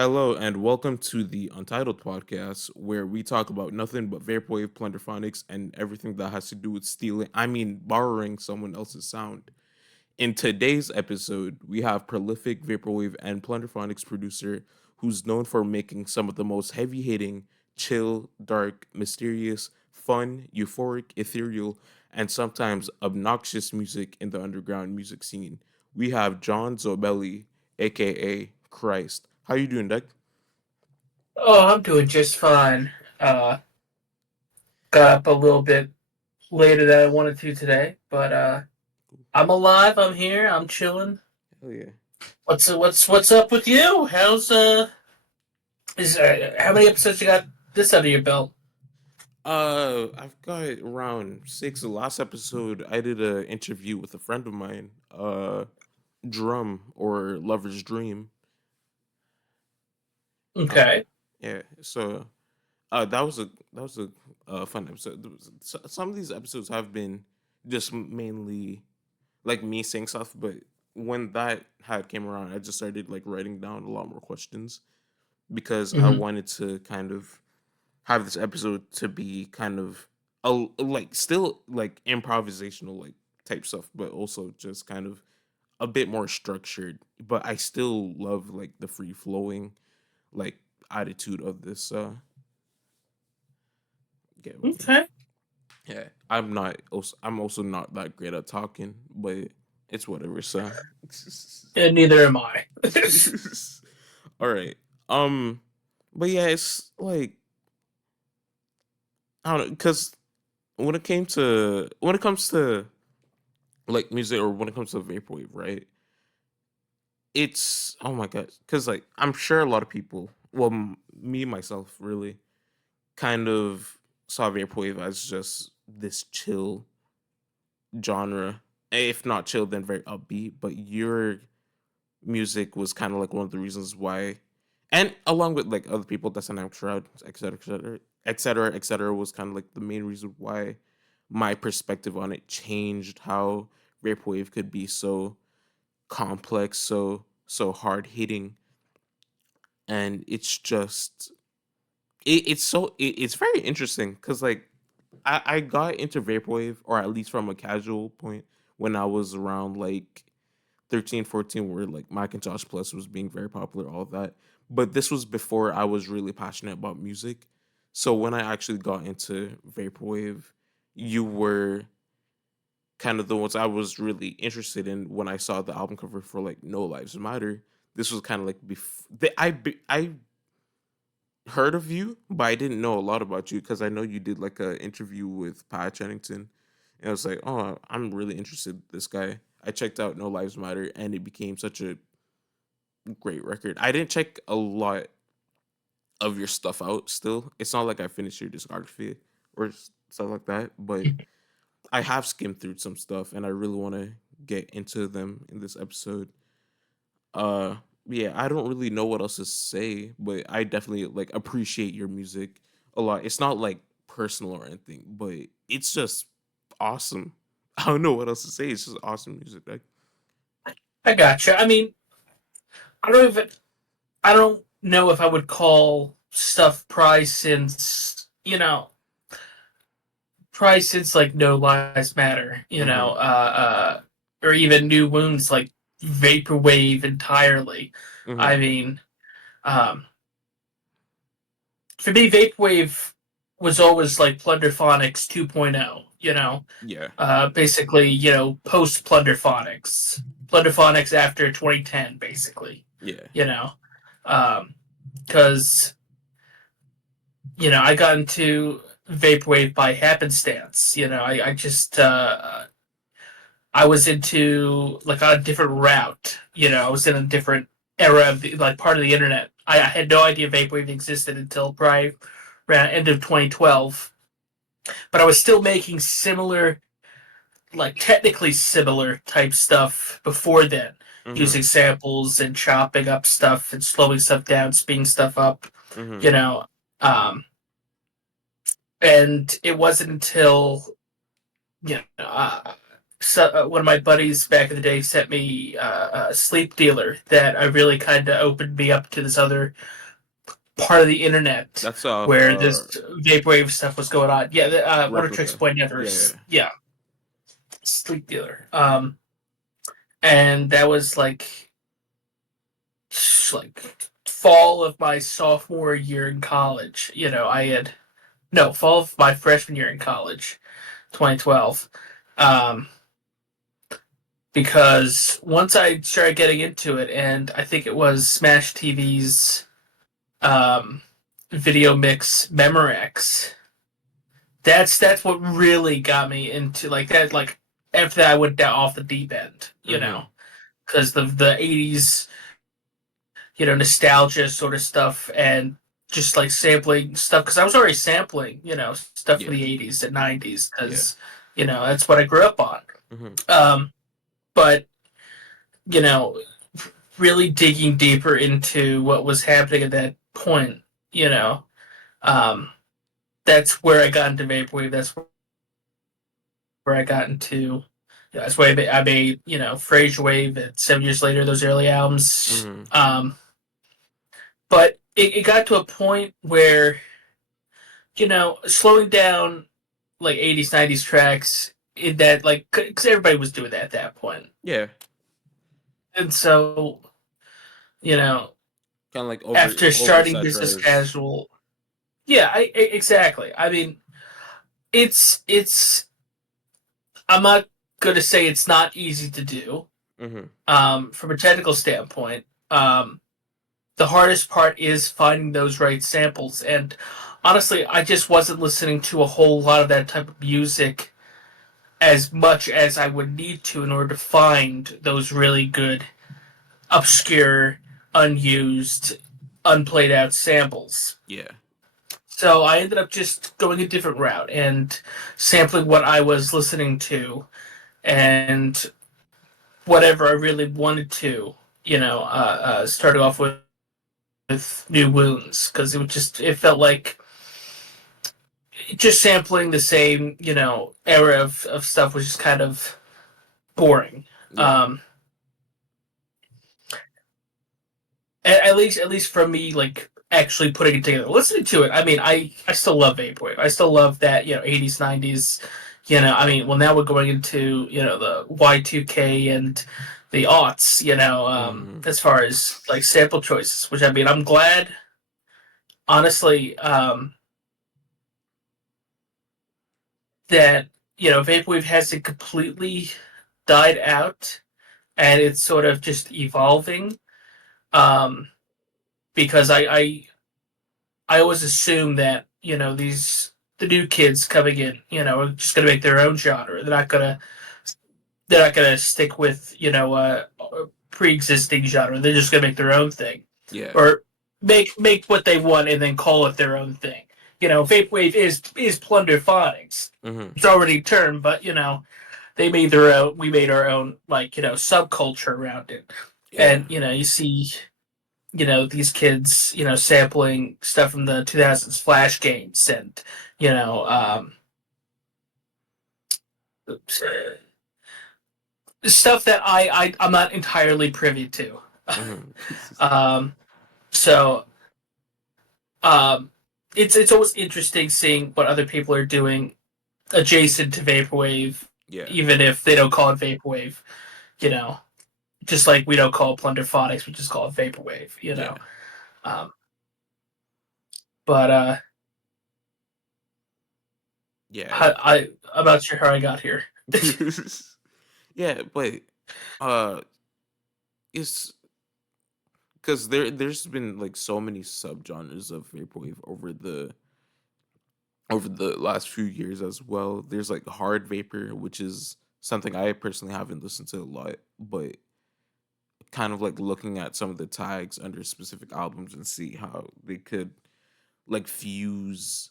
Hello and welcome to the Untitled podcast, where we talk about nothing but vaporwave, plunderphonics, and everything that has to do with borrowing someone else's sound. In today's episode, we have prolific vaporwave and plunderphonics producer who's known for making some of the most heavy-hitting, chill, dark, mysterious, fun, euphoric, ethereal, and sometimes obnoxious music in the underground music scene. We have John Zobele, aka Christ. How you doing, Deck? Oh, I'm doing just fine. Uh, got up a little bit later than I wanted to today, but I'm alive. I'm here. I'm chilling. Hell yeah. What's up with you? How's is how many episodes you got this under your belt? I've got around six. The last episode, I did an interview with a friend of mine, Drum or Lover's Dream. Uh, Okay. yeah. So, that was a fun episode. Some of these episodes have been just mainly like me saying stuff, but when that had came around, I just started like writing down a lot more questions because I hmm wanted to kind of have this episode to be kind of like still like improvisational like type stuff, but also just kind of a bit more structured. But I still love like the free flowing like attitude of this. Yeah, Okay. yeah. I'm also not that great at talking, but it's whatever. So, And neither am I. all right. Um, but yeah, it's like I don't know because when it comes to like music or when it comes to vaporwave, right? It's oh my god, because like I'm sure a lot of people, well, me myself, really kind of saw vaporwave as just this chill genre, if not chill, then very upbeat. But your music was kind of like one of the reasons why, and along with like other people, that's an crowd, etc., etc., etc., etc., was kind of like the main reason why my perspective on it changed. How vaporwave could be so complex, so hard hitting, and it's very interesting because like I got into vaporwave, or at least from a casual point, when I was around like 13, 14, where like Macintosh Plus was being very popular, all of that. But this was before I was really passionate about music. So when I actually got into vaporwave, you were kind of the ones I was really interested in when I saw the album cover for like No Lives Matter. This was kind of like I heard of you, but I didn't know a lot about you because I know you did like a interview with Pat Chennington, and I was like, oh, I'm really interested in this guy. I checked out No Lives Matter, and it became such a great record. I didn't check a lot of your stuff out. Still, it's not like I finished your discography or stuff like that, but I have skimmed through some stuff, and I really want to get into them in this episode. Uh, yeah, I don't really know what else to say, but I definitely like appreciate your music a lot. It's not like personal or anything, but it's just awesome. I don't know what else to say. It's just awesome music. Like, I gotcha. I mean, I don't even. I don't know if I would call stuff prize since probably since like No Lives Matter, mm-hmm, or even New Wounds like Vaporwave entirely. mm-hmm, I mean, um, for me, Vaporwave was always like Plunderphonics 2.0, yeah, basically, post Plunderphonics. Plunderphonics after 2010, basically, yeah, you know, because, I got into Vaporwave by happenstance. I just I was into like on a different route. I was in a different era of like part of the internet. I had no idea Vaporwave existed until probably around end of 2012. But I was still making similar, like technically similar type stuff before then, mm-hmm, using samples and chopping up stuff and slowing stuff down, speeding stuff up. mm-hmm, You know, um, and it wasn't until you know. one of my buddies back in the day sent me a Sleep Dealer that I really kind of opened me up to this other part of the internet That's off where this vaporwave stuff was going on. Yeah, Wonder Tricks Replica. Point Yeah, Nevers. yeah. Yeah, Sleep Dealer. And that was like fall of my sophomore year in college. I had no fall of my freshman year in college, 2012. Um, because once I started getting into it, and I think it was Smash TV's um, video mix Memorex. That's what really got me into like that. Like after that, I went down off the deep end, Mm-hmm. because the '80s, nostalgia sort of stuff, and just like sampling stuff. Because I was already sampling, stuff from Yeah, the '80s and '90s, yeah. because that's what I grew up on. Mm-hmm. But you know, really digging deeper into what was happening at that point, you know, um, that's where I got into vaporwave. That's where I got into. That's why I made Fraser Wave and 7 years later those early albums. Mm-hmm. But it got to a point where slowing down like '80s '90s tracks in that like because everybody was doing that at that point, Yeah. and so you know Kind of like after starting business oversaturated. casual, yeah, exactly. I mean, it's I'm not gonna say it's not easy to do. Mm-hmm. From a technical standpoint, the hardest part is finding those right samples. And honestly, I just wasn't listening to a whole lot of that type of music as much as I would need to in order to find those really good, obscure, unused, unplayed out samples. Yeah. So I ended up just going a different route and sampling what I was listening to and whatever I really wanted to, started off with New Wounds because it felt like just sampling the same, era of stuff was just kind of boring. Yeah. Um, at least for me, like actually putting it together, listening to it. I mean, I still love vaporwave. I still love that '80s '90s. I mean, well now we're going into the Y2K and the aughts. Mm-hmm. As far as like sample choices, which I mean, I'm glad honestly that vaporwave hasn't completely died out and it's sort of just evolving. Um, because I always assume that the new kids coming in, are just gonna make their own genre. They're not gonna stick with a pre-existing genre. They're just gonna make their own thing, Yeah. or make what they want and then call it their own thing. Vaporwave is plunderphonics. Mm-hmm. It's already a term, but they made their own. We made our own like subculture around it, Yeah. and you see these kids sampling stuff from the 2000s flash games and you know oops, stuff that I'm not entirely privy to. Mm-hmm. um, so um, it's always interesting seeing what other people are doing adjacent to vaporwave, Yeah. even if they don't call it vaporwave. You know, just like we don't call it plunderphonics, we just call it vaporwave. Yeah. Um, but Yeah. I'm not sure how I got here. Yeah, but uh it's because there's been like so many subgenres of vaporwave over the last few years as well. There's like hard vapor, which is something I personally haven't listened to a lot, but kind of like looking at some of the tags under specific albums and see how they could like fuse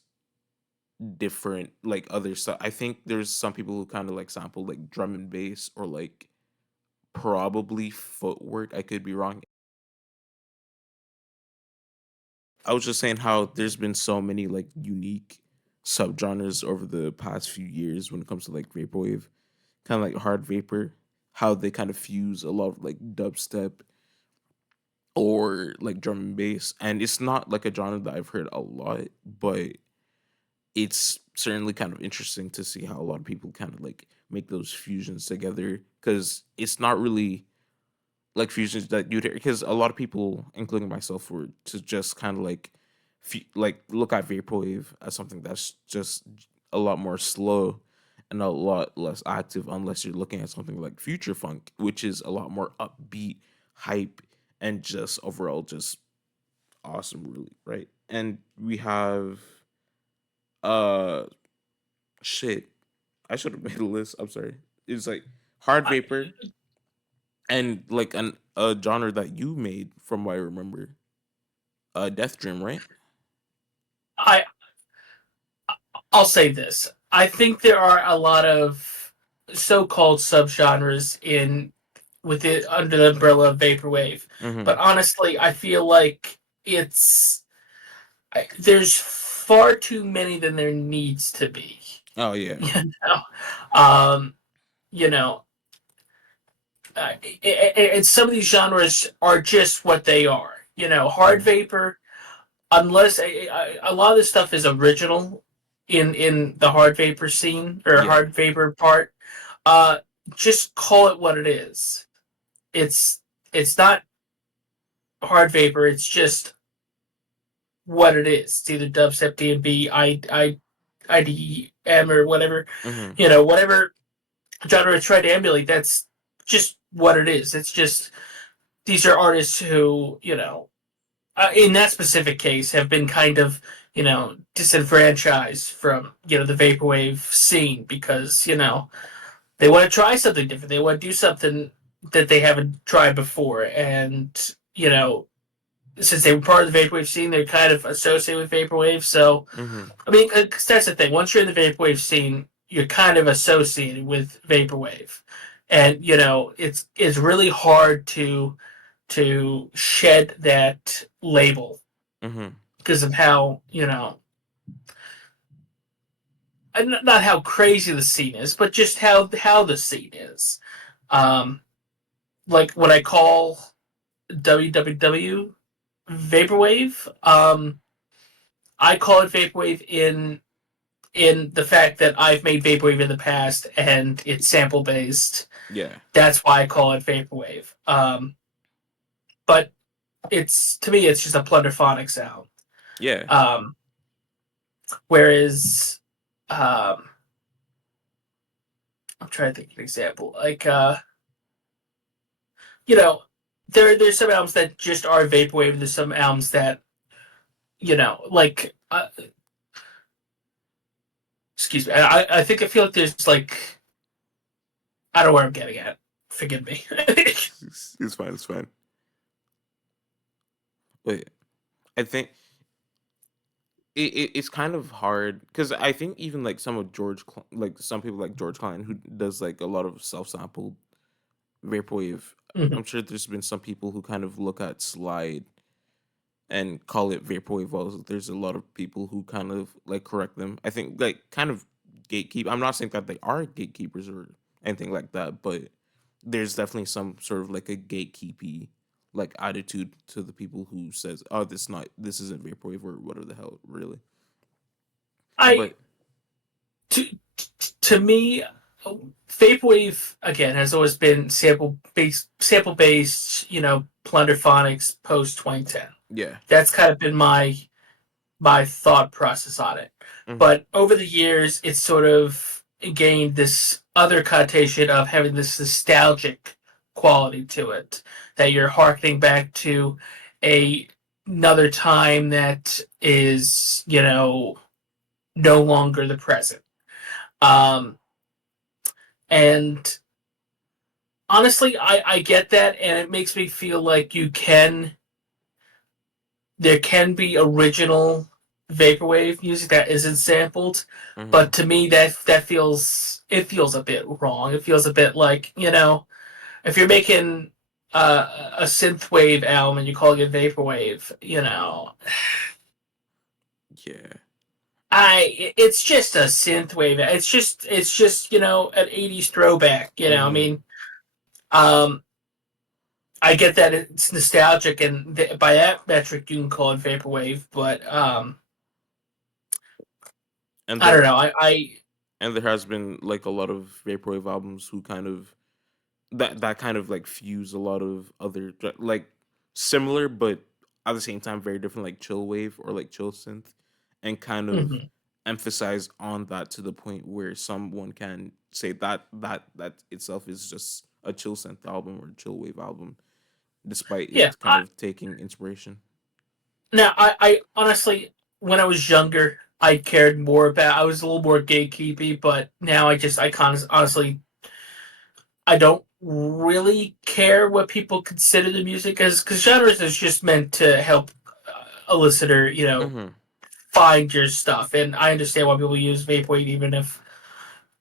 different like other stuff. I think there's some people who kind of like sample like drum and bass or like probably footwork. I could be wrong. I was just saying how there's been so many like unique subgenres over the past few years when it comes to like vaporwave, kind of like hard vapor, how they kind of fuse a lot of like dubstep or like drum and bass. And it's not like a genre that I've heard a lot, but it's certainly kind of interesting to see how a lot of people kind of like make those fusions together, because it's not really like fusions that you'd hear, because a lot of people, including myself, were to just kind of like like look at vaporwave as something that's just a lot more slow and a lot less active, unless you're looking at something like future funk, which is a lot more upbeat, hype, and just overall just awesome, really, right? And we have uh shit, I should have made a list, I'm sorry. It's like hard I, vapor, and like a genre that you made from what I remember, Death Dream, right? I I'll say this. I think there are a lot of so-called subgenres in with it under the umbrella of vaporwave, Mm-hmm. but honestly, I feel like there's far too many than there needs to be. Oh yeah. You know, um, you know, and some of these genres are just what they are. Hard Mm-hmm. vapor, unless a lot of this stuff is original in the hard vapor scene or Yeah. hard vapor part. Uh, just call it what it is. It's it's not hard vapor. It's just what it is. It's either dubstep, D&B, IDM, or whatever. Mm-hmm. Whatever genre it's trying to emulate. That's just what it is. It's just these are artists who in that specific case have been kind of disenfranchised from the vaporwave scene because they want to try something different. They want to do something that they haven't tried before, and since they were part of the vaporwave scene, they're kind of associated with vaporwave. So Mm-hmm. I mean, 'cause that's the thing. Once you're in the vaporwave scene, you're kind of associated with vaporwave, and it's really hard to shed that label Mm-hmm. because of how not how crazy the scene is, but just how the scene is. Um, like what I call WWW vaporwave. I call it vaporwave in the fact that I've made vaporwave in the past and it's sample based. Yeah. That's why I call it vaporwave. But it's to me, it's just a plunderphonic sound. Yeah. Um, whereas um, I'm trying to think of an example. Like you know, there's some albums that just are vaporwave. And there's some albums that like excuse me. I think I feel like there's like I don't know where I'm getting at. Forgive me. It's fine. It's fine. But I think it's kind of hard, because I think even like some of like some people like George Klein, who does like a lot of self-sampled vaporwave. Mhm. I'm sure there's been some people who kind of look at Slide and call it vaporwave. Also, there's a lot of people who kind of like correct them. I think like kind of gatekeep. I'm not saying that they are gatekeepers or anything like that, but there's definitely some sort of like a gatekeepy like attitude to the people who says, "Oh, this isn't vaporwave or whatever the hell, really." I But to to me, vaporwave again has always been sample based. Plunderphonics post 2010. yeah. That's kind of been my thought process on it. Hmm. But over the years, it's sort of gained this other connotation of having this nostalgic quality to it, that you're harkening back to a another time that is, no longer the present. Um, and honestly, I get that, and it makes me feel like there can be original vaporwave music that isn't sampled, Hmm. but to me that feels a bit wrong. It feels a bit like if you're making a synthwave album and you're calling it vaporwave, Yeah. It's just a synth wave. It's just an '80s throwback. I Mm-hmm. mean, um, I get that it's nostalgic, and by that metric, you can call it vaporwave. But And I don't there know. I and there has been like a lot of vaporwave albums who kind of that kind of like fuse a lot of other like similar but at the same time very different like chill wave or like chill synth and kind of mhm. emphasize on that to the point where someone can say that itself is just a chill synth album or a chill wave album despite Yeah. it kind of taking inspiration. Now, I honestly, when I was younger, I cared more about. I was a little more gatekeepy, but now honestly, I don't really care what people consider the music as, because genres is just meant to help a listener, Mm-hmm. find your stuff. And I understand why people use vaporwave, even if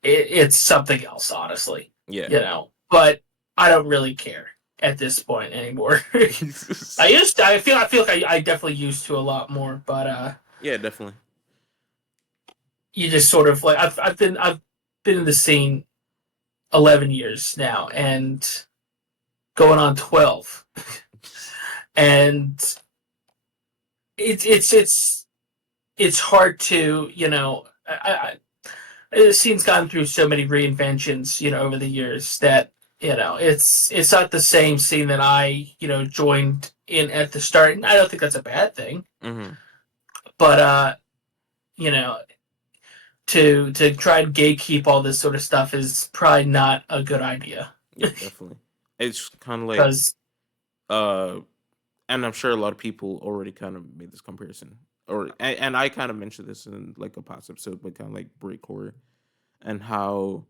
it's something else. Honestly, Yeah. but I don't really care at this point anymore. I feel like I definitely used to a lot more, but Yeah, definitely. you just sort of like I've been in the scene 11 years now and going on 12, and it's it's hard to the scene's gone through so many reinventions over the years that it's not the same scene that I joined in at the start, and I don't think that's a bad thing, Mm-hmm. but you know to try and gatekeep all this sort of stuff is probably not a good idea. Yeah, definitely. It's kind of like Because uh and I'm sure a lot of people already kind of made this comparison, or and I kind of mentioned this in like a past episode, but kind of like breakcore and how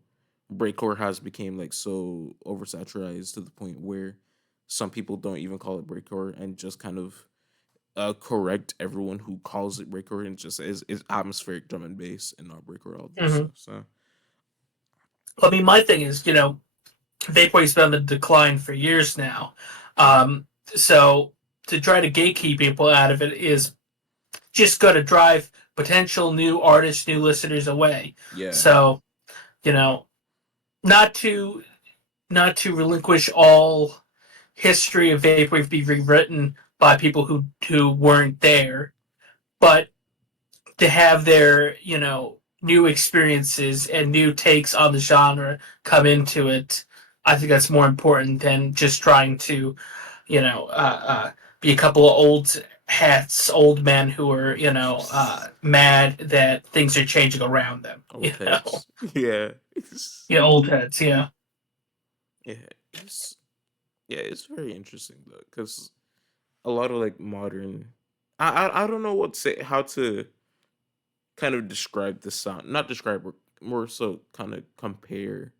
breakcore has become like so oversaturated to the point where some people don't even call it breakcore and just kind of correct everyone who calls it breakcore and just is atmospheric drum and bass and not breakcore all this mhm. stuff. So I mean, my thing is, vaporwave's been on the decline for years now. Um, so to try to gatekeep people out of it is just going to drive potential new artists, new listeners away. yeah, So you know, not to relinquish all history of vaporwave be rewritten by people who weren't there, but to have their new experiences and new takes on the genre come into it. I think that's more important than just trying to you know be a couple of old men who are mad that things are changing around them. old heads. Yeah, Yeah, old heads. Yeah. yeah, it's yeah, it's very interesting though because a lot of like modern I don't know what to say how to kind of describe the sound, not describe or more so kind of compare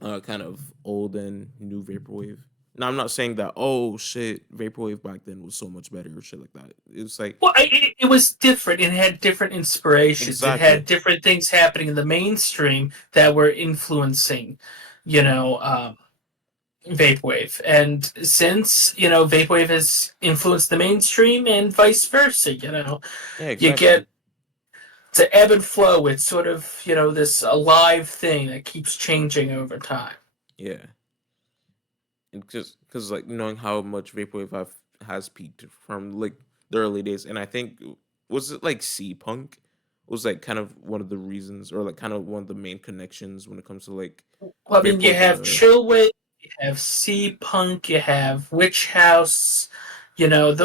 kind of old and new vaporwave. Now I'm not saying that oh shit vaporwave back then was so much better or shit like that. It's like Well, it was different. It had different inspirations. It exactly. had different things happening in the mainstream that were influencing, you know, um, vaporwave. And since vaporwave has influenced the mainstream and vice versa, Yeah, you exactly. get to ebb and flow. It's sort of this alive thing that keeps changing over time. Yeah. And because like knowing how much vaporwave has peaked from like the early days, and I think was it like C punk was like kind of one of the reasons or like kind of one of the main connections when it comes to like Well, I mean, you vaporwave have era. chillwave, you have sea punk, you have witch house.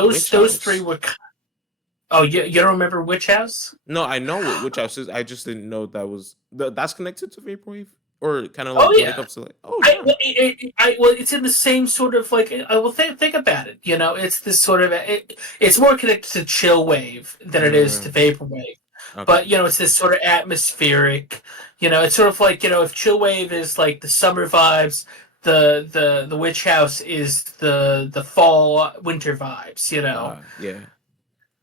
Witch Those three House. were. Oh, you don't remember Witch House? No, I know what Witch House is. I just didn't know that was that's connected to vaporwave or kind of like Oh when it yeah. comes to like oh damn Well, it's in the same sort of like. I will think about it. It's this sort of. It's more connected to chill wave than it is to mm, vaporwave. okay But it's this sort of atmospheric. It's sort of like if chill wave is like the summer vibes, the witch house is the fall winter vibes. yeah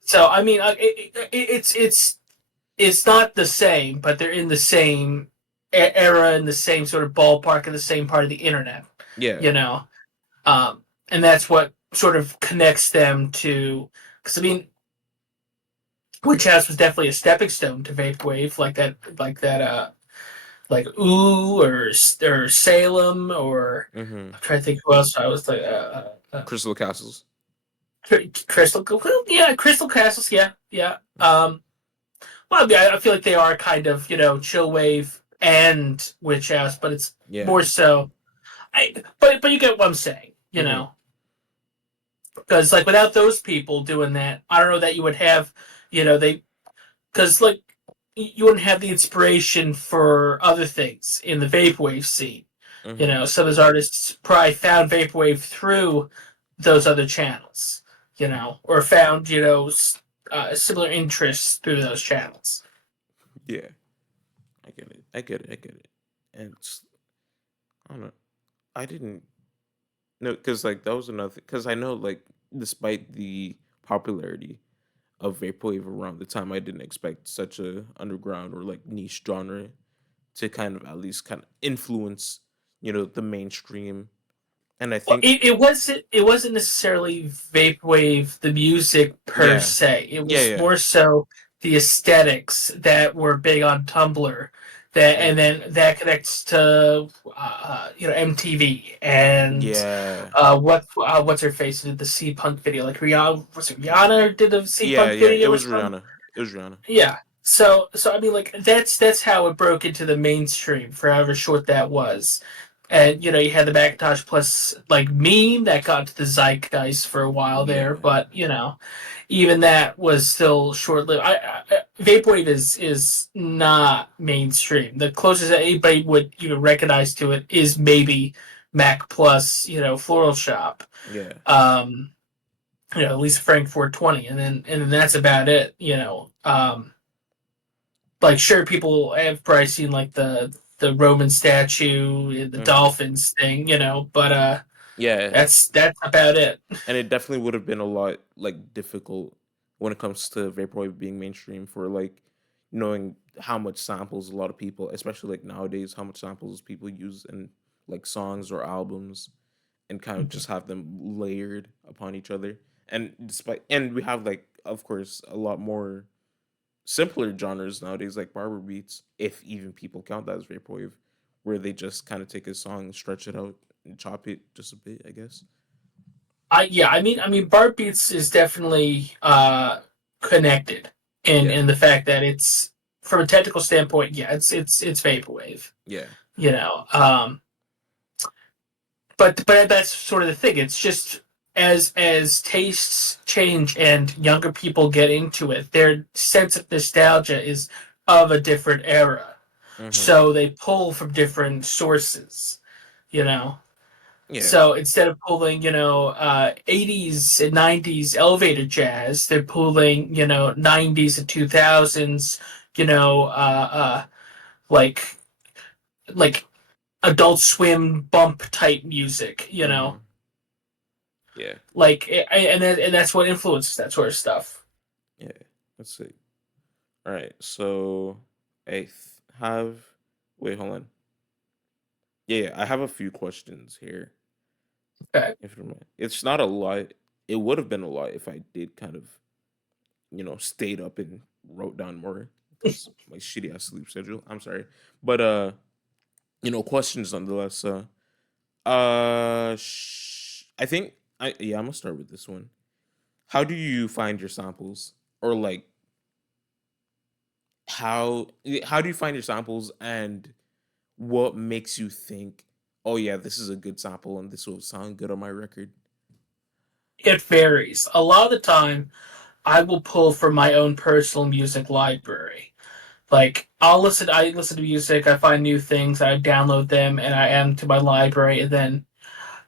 So I mean, it's not the same, but they're in the same era, in the same sort of ballpark, in the same part of the internet. yeah You know, and that's what sort of connects them to. Because I mean, Witch House was definitely a stepping stone to vaporwave, like Ooh or Salem or Mm-hmm. I'm trying to think who else I was like Crystal Castles. Crystal, yeah, Crystal Castles, yeah, yeah. Well, I mean, I feel like they are kind of chill wave and Witch House, but it's Yeah. more so. But you get what I'm saying, Mm-hmm. because like without those people doing that, I don't know that you would have, they because like you wouldn't have the inspiration for other things in the vaporwave scene. Mm-hmm. Some of those artists probably found vaporwave through those other channels, or found similar interests through those channels. Yeah. I get it. I get it. I get it. And I don't know. I didn't know because like that was another because I know like despite the popularity of vaporwave around the time, I didn't expect such a underground or like niche genre to kind of at least kind of influence the mainstream. And I Well, think it wasn't necessarily vaporwave the music per yeah, se. It yeah, was yeah, more so the aesthetics that were big on Tumblr, that mm, and then that connects to MTV and yeah, what's her face did the C Punk video, like Rihanna, was it Rihanna did a C yeah, Punk yeah. It video or was something? Rihanna. It was Rihanna. Yeah. So I mean, like that's how it broke into the mainstream for however short that was. And you had the Macintosh Plus like meme that got to the zeitgeist for a while there, Yeah, but even that was still short lived. Vaporwave is not mainstream. The closest that anybody would even recognize to it is maybe Mac Plus, Floral Shop, yeah. um, at least Frank 420, and then that's about it. Like sure, people have probably seen like the Roman statue, the Hmm. dolphins thing, but Yeah, that's about it. and it definitely would have been a lot like difficult when it comes to vaporwave being mainstream for like knowing how much samples a lot of people, especially like nowadays, how much samples people use in like songs or albums, and kind of just have them layered upon each other. And despite and we have like of course a lot more simpler genres nowadays like barber beats, if even people count that as vaporwave, where they just kind of take a song, stretch it out, and chop it just a bit, I guess. I mean, Bart Beats is definitely connected Yeah, in the fact that it's from a technical standpoint, yeah, it's vaporwave, yeah. you know. But that's sort of the thing. It's just as tastes change and younger people get into it, their sense of nostalgia is of a different era. Hmm. So they pull from different sources, you know. Yeah. So instead of pulling, 80s and 90s elevator jazz, they're pulling, 90s and 2000s, you know, uh, uh, like like Adult Swim bump type music, Hmm. Yeah. and that's what influences that sort of stuff. Yeah. Let's see. All right. So have. Wait, hold on. Yeah, yeah, I have a few questions here. Okay. If you don't mind. It's not a lot. It would have been a lot if I did kind of, stayed up and wrote down more because my shitty ass sleep schedule. I'm sorry, but questions nonetheless. I think I'm gonna start with this one. How do you find your samples, or like how do you find your samples, and what makes you think, oh yeah, this is a good sample and this will sound good on my record? It varies. A lot of the time, I will pull from my own personal music library. Like I listen to music, I find new things, I download them, and I add them to my library. And then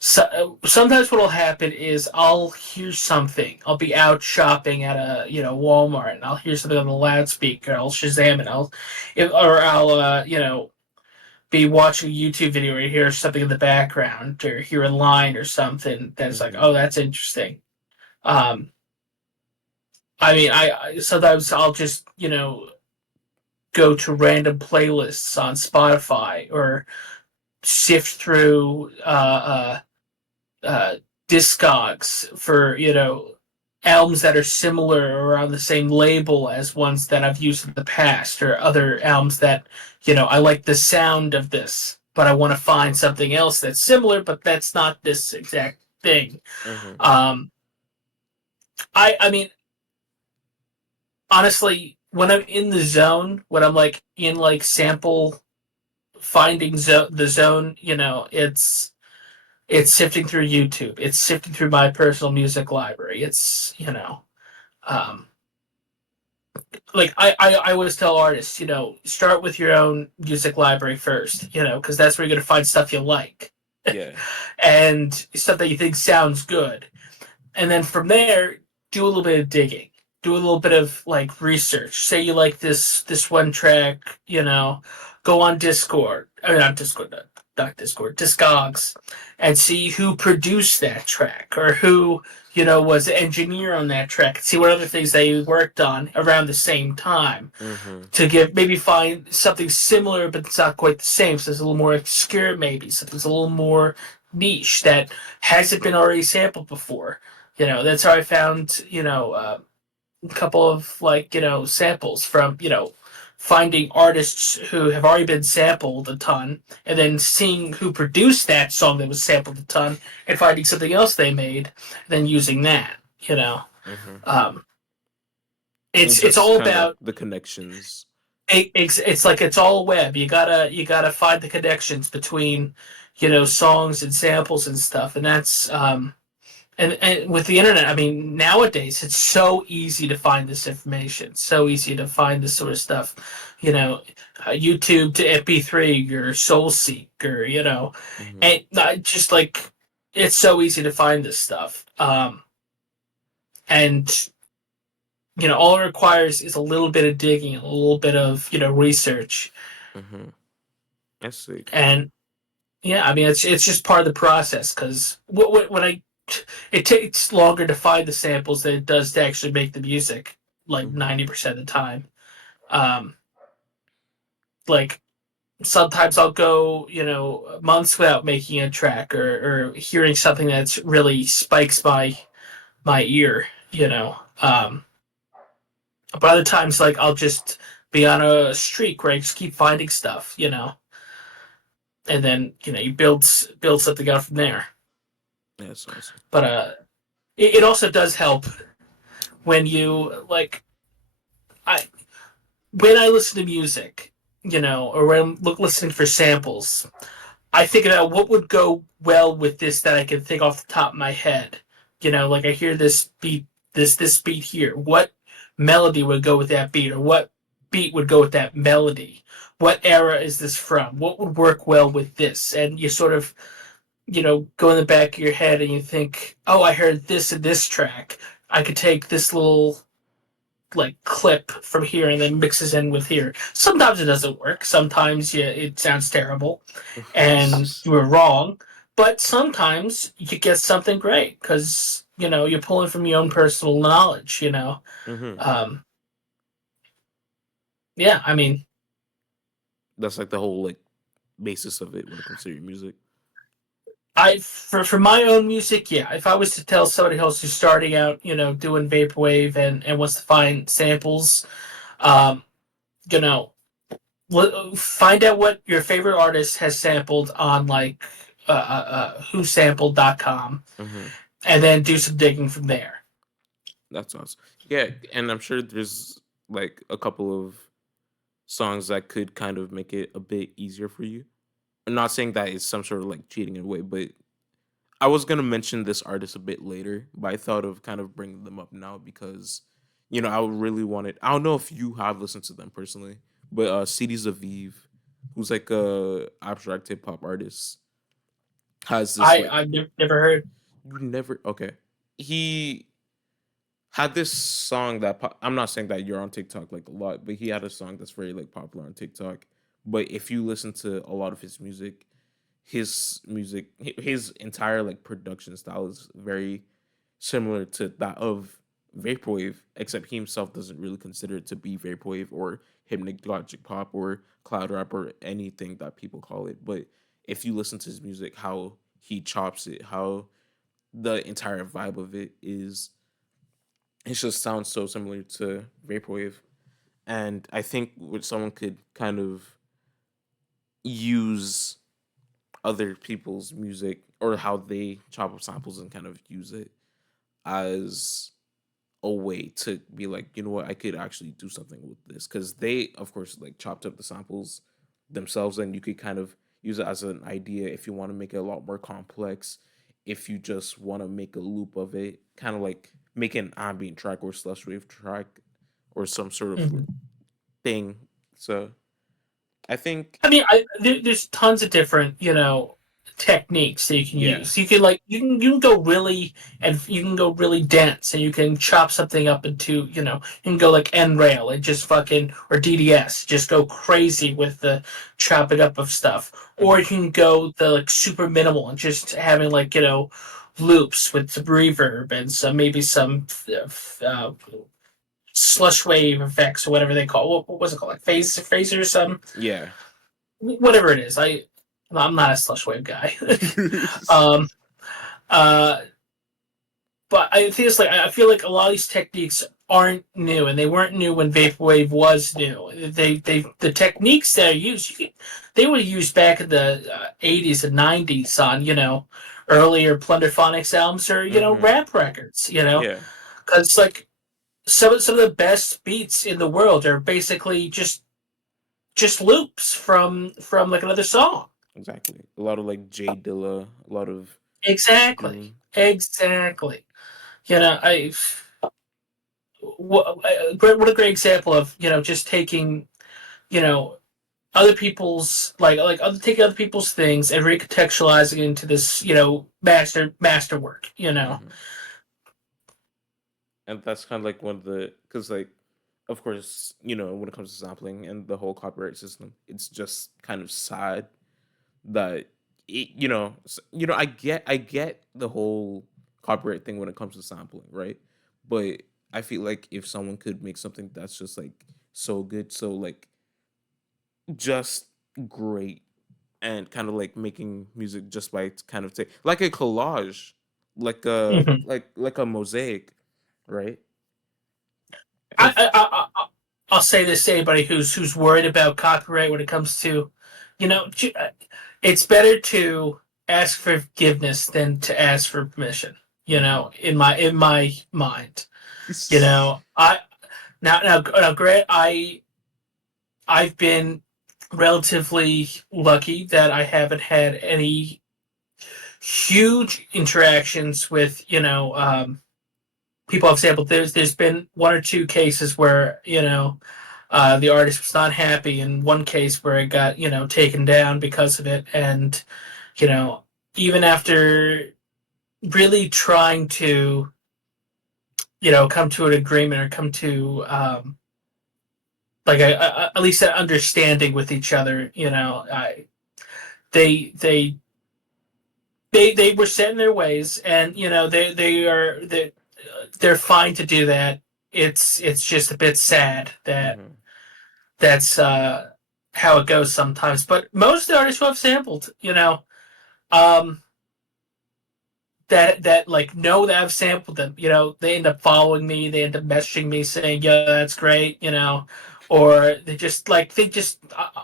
sometimes what'll happen is I'll hear something. I'll be out shopping at a Walmart, and I'll hear something on the loudspeaker. I'll Shazam it. Or I'll be watching a YouTube video or hear something in the background or hear a line or something that's like, Mm-hmm. oh, that's interesting. Um, I mean, sometimes I'll just go to random playlists on Spotify or sift through uh, Discogs for albums that are similar or on the same label as ones that I've used in the past, or other albums that, I like the sound of this, but I want to find something else that's similar, but that's not this exact thing. Mm-hmm. Um, I mean, honestly, when I'm in the zone, when I'm like in like sample finding the zone, it's sifting through YouTube, it's sifting through my personal music library. It's um, like I always tell artists, start with your own music library first, because that's where you're gonna find stuff you like Yeah. and stuff that you think sounds good, and then from there do a little bit of digging, do a little bit of like research. Say you like this one track, go on Discord, I mean not Discord, not Discord, Discogs, and see who produced that track, or who was the engineer on that track. See what other things they worked on around the same time, Mm-hmm. to give maybe find something similar but it's not quite the same. So it's a little more obscure, maybe something's a little more niche that hasn't been already sampled before. That's how I found a couple of like samples from finding artists who have already been sampled a ton, and then seeing who produced that song that was sampled a ton, and finding something else they made, and then using that. Mm-hmm. Um, And it's just all kind of like about the connections. it's like it's all web. You gotta find the connections between songs and samples and stuff, and that's and with the internet, I mean, nowadays it's so easy to find this information, so easy to find this sort of stuff. you know YouTube to MP3 or SoulSeek, or Mm-hmm. and just like it's so easy to find this stuff. And all it requires is a little bit of digging, a little bit of research. Mm-hmm. I see. And yeah, I mean, it's just part of the process, because when I it takes longer to find the samples than it does to actually make the music, like Mm-hmm. 90% of the time. Um, like sometimes I'll go months without making a track, or hearing something that's really spikes my ear. But other times, like, I'll just be on a streak where I just keep finding stuff, and then you build something out from there. That's awesome. But it also does help when you like I when I listen to music, or when I'm listening for samples. I think about what would go well with this that I can think off the top of my head. Like I hear this beat, this beat here. What melody would go with that beat, or what beat would go with that melody? What era is this from? What would work well with this? And you sort of, go in the back of your head and you think, oh, I heard this in this track. I could take this little like clip from here and then mixes in with here. Sometimes it doesn't work. Sometimes it sounds terrible and you were wrong. But sometimes you get something great because you're pulling from your own personal knowledge. Mm-hmm. Um, yeah, I mean, That's like the whole like basis of it when it comes to your music. I for my own music, yeah. If I was to tell somebody else who's starting out, doing vaporwave and wants to find samples, um, you know, find out what your favorite artist has sampled on like whosampled.com, Mm-hmm. and then do some digging from there. That's awesome. Yeah, and I'm sure there's like a couple of songs that could kind of make it a bit easier for you. I'm not saying that it's some sort of like cheating in a way, but I was gonna mention this artist a bit later, but I thought of kind of bringing them up now because I really wanted. I don't know if you have listened to them personally, but CD's Aviv, who's like a abstract hip hop artist, has this like I've never heard. you never okay. He had this song that I'm not saying that you're on TikTok like a lot, but he had a song that's very like popular on TikTok. But if you listen to a lot of his entire like production style is very similar to that of vaporwave, except he himself doesn't really consider it to be vaporwave or hypnagogic pop or cloud rap or anything that people call it. But if you listen to his music, how he chops it, how the entire vibe of it is it just sounds so similar to vaporwave. And I think what someone could kind of use other people's music or how they chop up samples and kind of use it as a way to be like, you know what, I could actually do something with this, because they, of course, like chopped up the samples themselves, and you could kind of use it as an idea if you want to make it a lot more complex. If you just want to make a loop of it, kind of like make an ambient track or slush wave track or some sort of Mhm. thing. So I think, I mean, there's tons of different, techniques that you can yeah, use. You can go really and you can go really dense, and you can chop something up into, you can go like N rail and just fucking or DDS, just go crazy with the chopping up of stuff, or you hmm, can go the like super minimal and just having like loops with some reverb and some maybe some slush wave effects or whatever they call. What was it called? Like phaser or something, yeah. whatever it is. I'm not a slush wave guy. um, uh, but I think it's like I feel like a lot of these techniques aren't new, and they weren't new when vaporwave was new. The techniques that are used, they were used back in the '80s and '90s on earlier plunderphonics albums or Hmm, rap records. yeah, Because like some of the best beats in the world are basically just loops from like another song. exactly. A lot of like Jay Dilla, a lot of Exactly. Goon. Exactly. You know, I what a great example of just taking you know other people's like other taking other people's things and recontextualizing it into this masterwork. Hmm. And that's kind of like one of the, because like, of course, when it comes to sampling and the whole copyright system, it's just kind of sad that I get the whole copyright thing when it comes to sampling, right? But I feel like if someone could make something that's just like so good, so like just great, and kind of like making music just by kind of take like a collage, like a Mhm. like a mosaic, right? I, If I, I, I- I'll say this to anybody who's worried about copyright when it comes to, you know, it's better to ask for forgiveness than to ask for permission. Mhm. In my mind, I now Grant, I've been relatively lucky that I haven't had any huge interactions with people I've sampled. There's been one or two cases where the artist was not happy, and one case where it got taken down because of it, and you know even after really trying to come to an agreement or come to like at least an understanding with each other. They they they were set in their ways, and they're fine to do that. It's just a bit sad that Mhm. that's how it goes sometimes. But most of the artists who have sampled, um, that like know that I've sampled them, they end up following me. They end up messaging me saying, "Yeah, that's great," or they just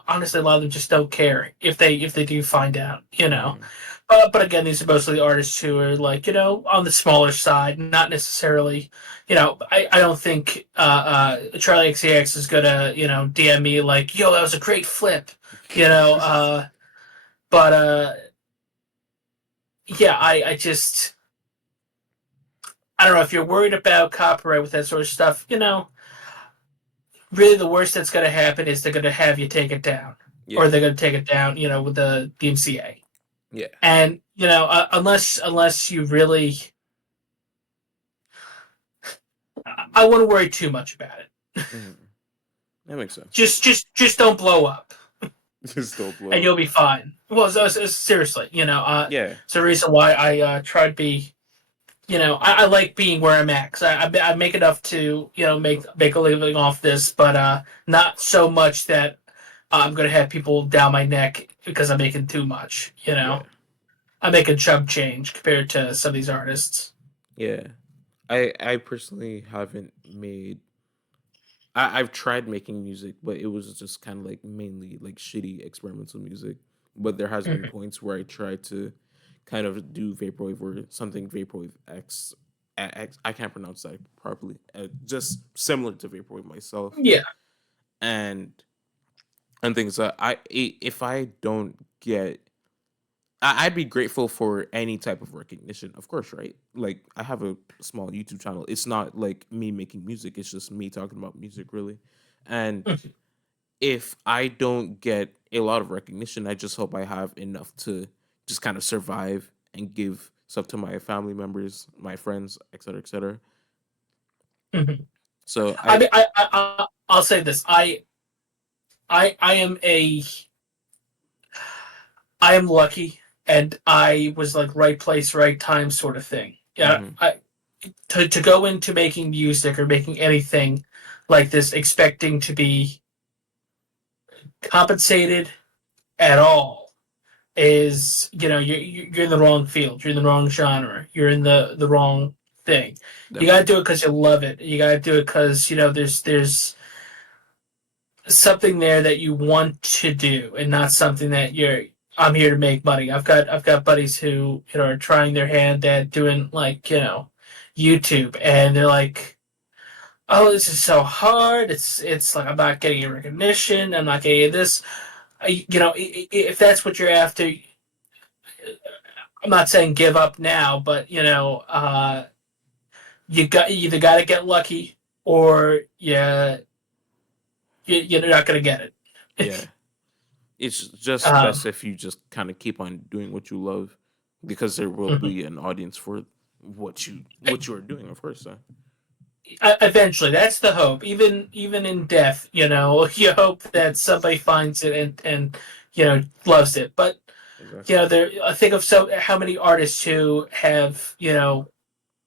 honestly a lot of them just don't care if they do find out, Mhm. But again, these are mostly artists who are like on the smaller side, not necessarily. I don't think Charlie XCX is gonna DM me like, "Yo, that was a great flip," you know. But yeah, I just I don't know if you're worried about copyright with that sort of stuff. Really the worst that's gonna happen is they're gonna have you take it down, or Yeah. they're gonna take it down, with the DMCA. Yeah. And unless you really, I wouldn't worry too much about it. Mhm. That makes sense. Just don't blow up, Just don't and blow up. you'll be fine. Well, seriously, Yeah. it's a reason why I try to be. I like being where I'm at, 'cause I make enough to make a living off this, but not so much that I'm gonna have people down my neck because I'm making too much. Yeah. I'm making chump change compared to some of these artists. Yeah. I personally haven't made. I've tried making music, but it was just kind of like mainly like shitty experimental music. But there has been Mhm. points where I tried to kind of do vaporwave or something vaporwave X. I can't pronounce that properly. Just similar to vaporwave myself, Yeah. and things that if I don't get I'd be grateful for any type of recognition, of course, right? Like I have a small YouTube channel. It's not like me making music, it's just me talking about music really. And Mhm. if I don't get a lot of recognition, I just hope I have enough to just kind of survive and give stuff to my family members, my friends, etc., etc. Mhm. So I I mean, I'll say this. I am I am lucky, and I was like right place, right time sort of thing. Yeah, mhm, to go into making music or making anything like this, expecting to be compensated at all is, you're in the wrong field. You're in the wrong genre. You're in the wrong thing. You got to definitely. do it because you love it. You got to do it because there's something there that you want to do, and not something that you're. I'm here to make money. I've got buddies who are trying their hand at doing like YouTube, and they're like, oh, this is so hard. It's like I'm not getting any recognition. I'm not getting this. If that's what you're after, I'm not saying give up now, but you either got to get lucky, or you're not gonna get Yeah. it. It's just um, best if you just kind of keep on doing what you love because there will mhm. be an audience for what you are doing, of course. Eventually, that's the hope. Even in death, you hope that somebody finds it and loves it. But Exactly. there. I think of how many artists who have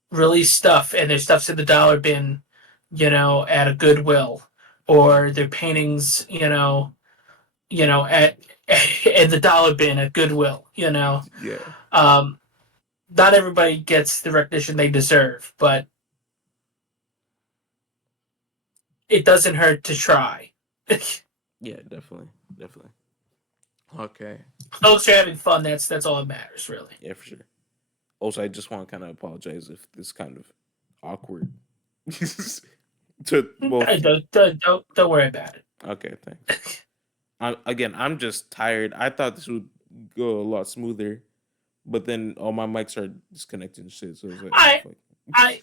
released stuff, and their stuff's in the dollar bin, at a Goodwill, Mm. or their paintings, at in the dollar bin at Goodwill. Yeah. Um, Not everybody gets the recognition they deserve, but it doesn't hurt to try. As Yeah, definitely. Definitely. Okay. long as you're having fun, that's all that matters, really. Yeah, for sure. Also, I just want to kind of apologize if this kind of awkward to both. Don't worry about it. Okay, thanks. Again, I'm just tired. I thought this would go a lot smoother, but then all my mics are disconnected and shit. So I was like, oh I fuck.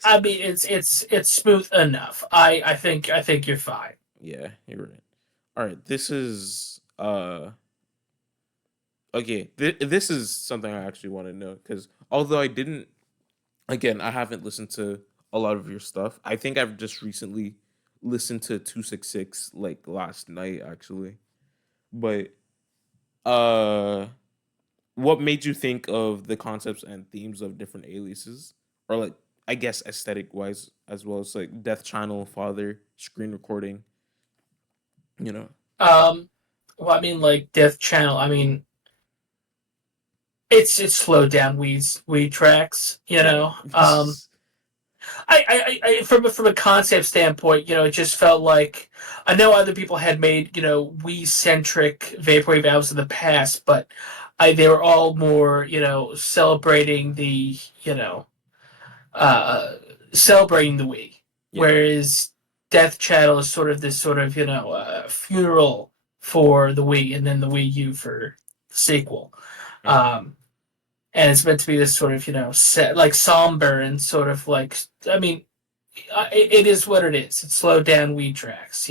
I mean, it's smooth enough. I think you're fine. Yeah, you're right. All right, this is okay. This is something I actually want to know because although I didn't, again, I haven't listened to a lot of your stuff. I think I've just recently listened to 266 like last night actually. But uh what made you think of the concepts and themes of different aliases or like I guess aesthetic wise as well as like Death Channel, Father, screen recording, you know. Um, well, I mean, like Death Channel. I mean, it's slowed down weed tracks. Yeah. From a concept standpoint, it just felt like I know other people had made Wii centric vaporwave albums in the past, but they were all more celebrating uh, celebrating the Wii, Yeah. whereas Death Channel is sort of this sort of funeral for the Wii, and then the Wii U for the sequel. Mhm. Um, and it's meant to be this sort of like somber and sort of like, I mean, it is what it is. It's slowed down weed tracks,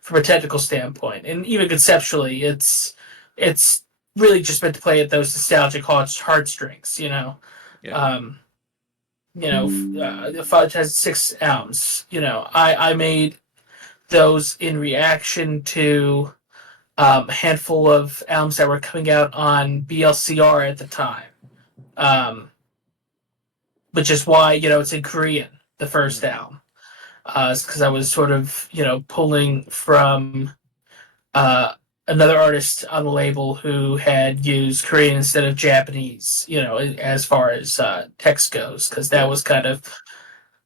from a technical standpoint, and even conceptually, it's really just meant to play at those nostalgic heartstrings. Yeah. Um, the Fudge has 6 albums. I made those in reaction to a handful of albums that were coming out on BLCR at the time, um, which is why it's in Korean. The first Mhm. album. Because I was sort of pulling from uh, another artist on the label who had used Korean instead of Japanese, as far as text goes, because that Yeah. was kind of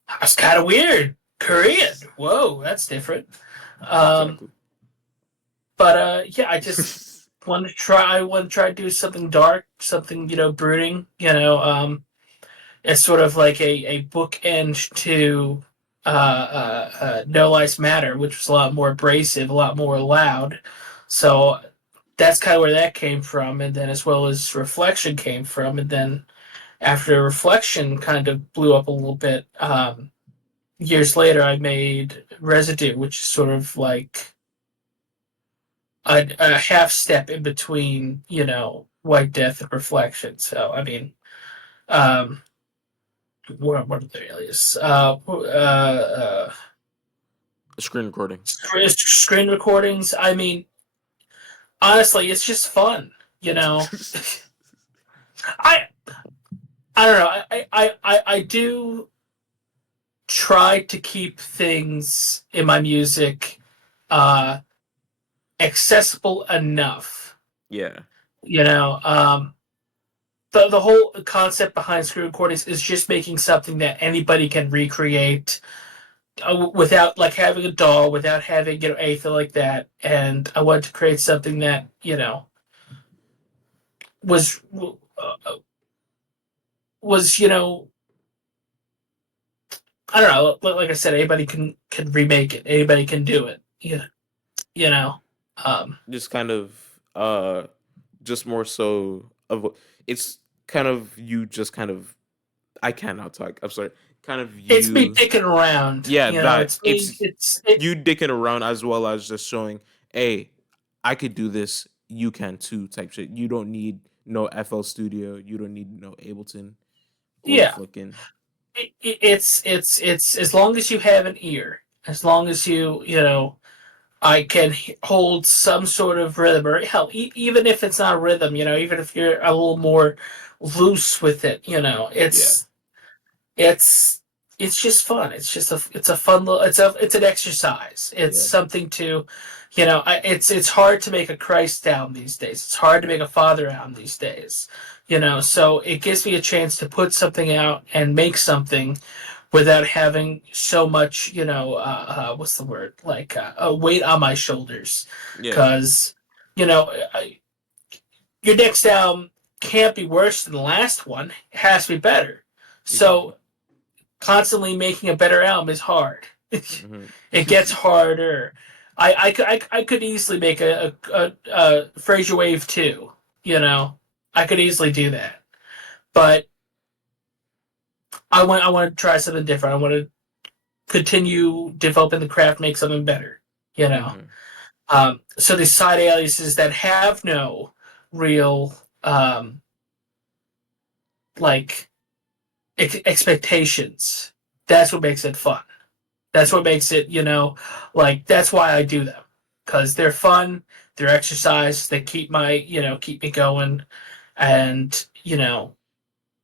That's kind of weird. Korean. Whoa, that's different. Um, Exactly. but yeah, I just want to try. I want to try to do something dark, something brooding. It's sort of like a bookend to No Lives Matter, which was a lot more abrasive, a lot more loud. So that's kind of where that came from, and then as well as Reflection came from, and then after Reflection kind of blew up a little bit, years later I made Residue, which is sort of like a half step in between, White Death and Reflection. So I mean, um, what are the alias? Screen recording. Screen recordings. I mean, honestly, it's just fun. You know, I I don't know. I do try to keep things in my music uh, accessible enough. Yeah. You know, the whole concept behind screen recordings is just making something that anybody can recreate without like having a doll, without having anything like that. And I wanted to create something that was was I don't know. Like I said, anybody can remake it. Anybody can do it. You know. Um, Just kind of just more so of it's kind of you just kind of I cannot talk. I'm sorry. Kind of it's me you dicking around. yeah, that It's me. it's you dicking around as well as just showing, hey, I could do this, you can too type shit. You don't need no FL Studio, you don't need no Ableton or Yeah. fucking It's as long as you have an ear, as long as I can hold some sort of rhythm, or hell, even if it's not rhythm, even if you're a little more loose with it, yeah, it's it's just fun. It's a fun little it's an exercise. It's yeah. something to, it's hard to make a Christ album these days. It's hard to make a Father album these days. So it gives me a chance to put something out and make something without having so much, what's the word? Like a weight on my shoulders. Yeah. Because, you know, your next album can't be worse than the last one. It has to be better. Exactly. So constantly making a better album is hard. Hmm. It gets harder. I could easily make a Fraser Wave 2, you know? I could easily do that. But I want to try something different. I want to continue developing the craft, make something better. You know, Hmm. so these side aliases that have no real like expectations. That's what makes it fun. That's what makes it, like that's why I do them because they're fun, they're exercise, they keep me going, and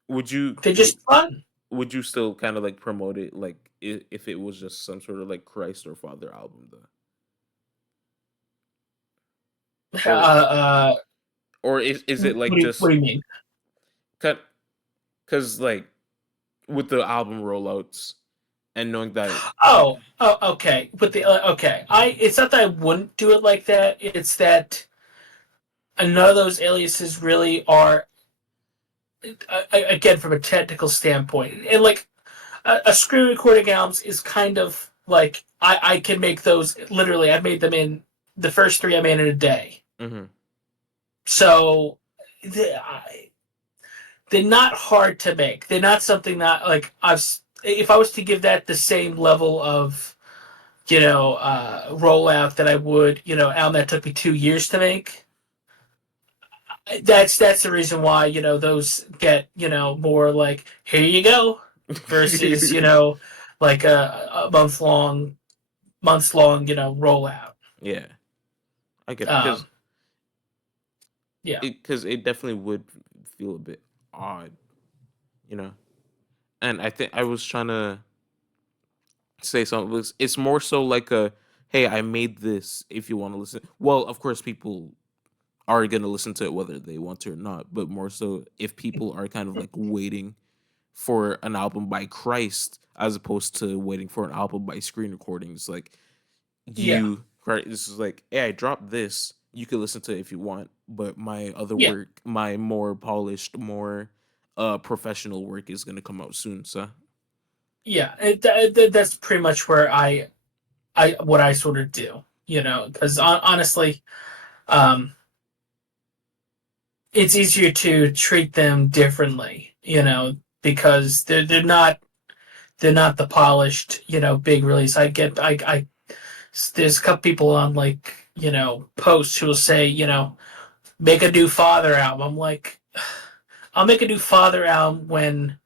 Would you they're just fun. would you still kind of like promote it like if it was just some sort of like Christ or Father album though? Uh, uh, Or is it like what just do you mean? cut cuz like with the album rollouts and knowing that Okay. But okay, I it's not that I wouldn't do it like that. It's that none of those aliases really are, again, from a technical standpoint, and like a screen recording albums is kind of like I can make those literally. I made them in the first three I made in a day. mhm, So they, they're not hard to make. They're not something that like I've. If I was to give that the same level of rollout that I would, album that took me 2 years to make. That's the reason why those get more like here you go versus like a months long rollout. yeah, I get it Um, yeah. it definitely would feel a bit odd, you know. And I think I was trying to say something. It's more so like a hey, I made this. If you want to listen, well, of course, people are gonna listen to it whether they want to or not. But more so, if people are kind of like waiting for an album by Christ as opposed to waiting for an album by Screen Recordings. Like Yeah, you, right? This is like, hey, I dropped this. You can listen to it if you want, but my other yeah, work, my more polished, more professional work is gonna come out soon. So yeah. That's pretty much where I what I sort of do, because honestly, um, it's easier to treat them differently, because they're not the polished, big release. I there's a couple people on like, posts who will say, make a new Father album. I'm like, I'll make a new Father album when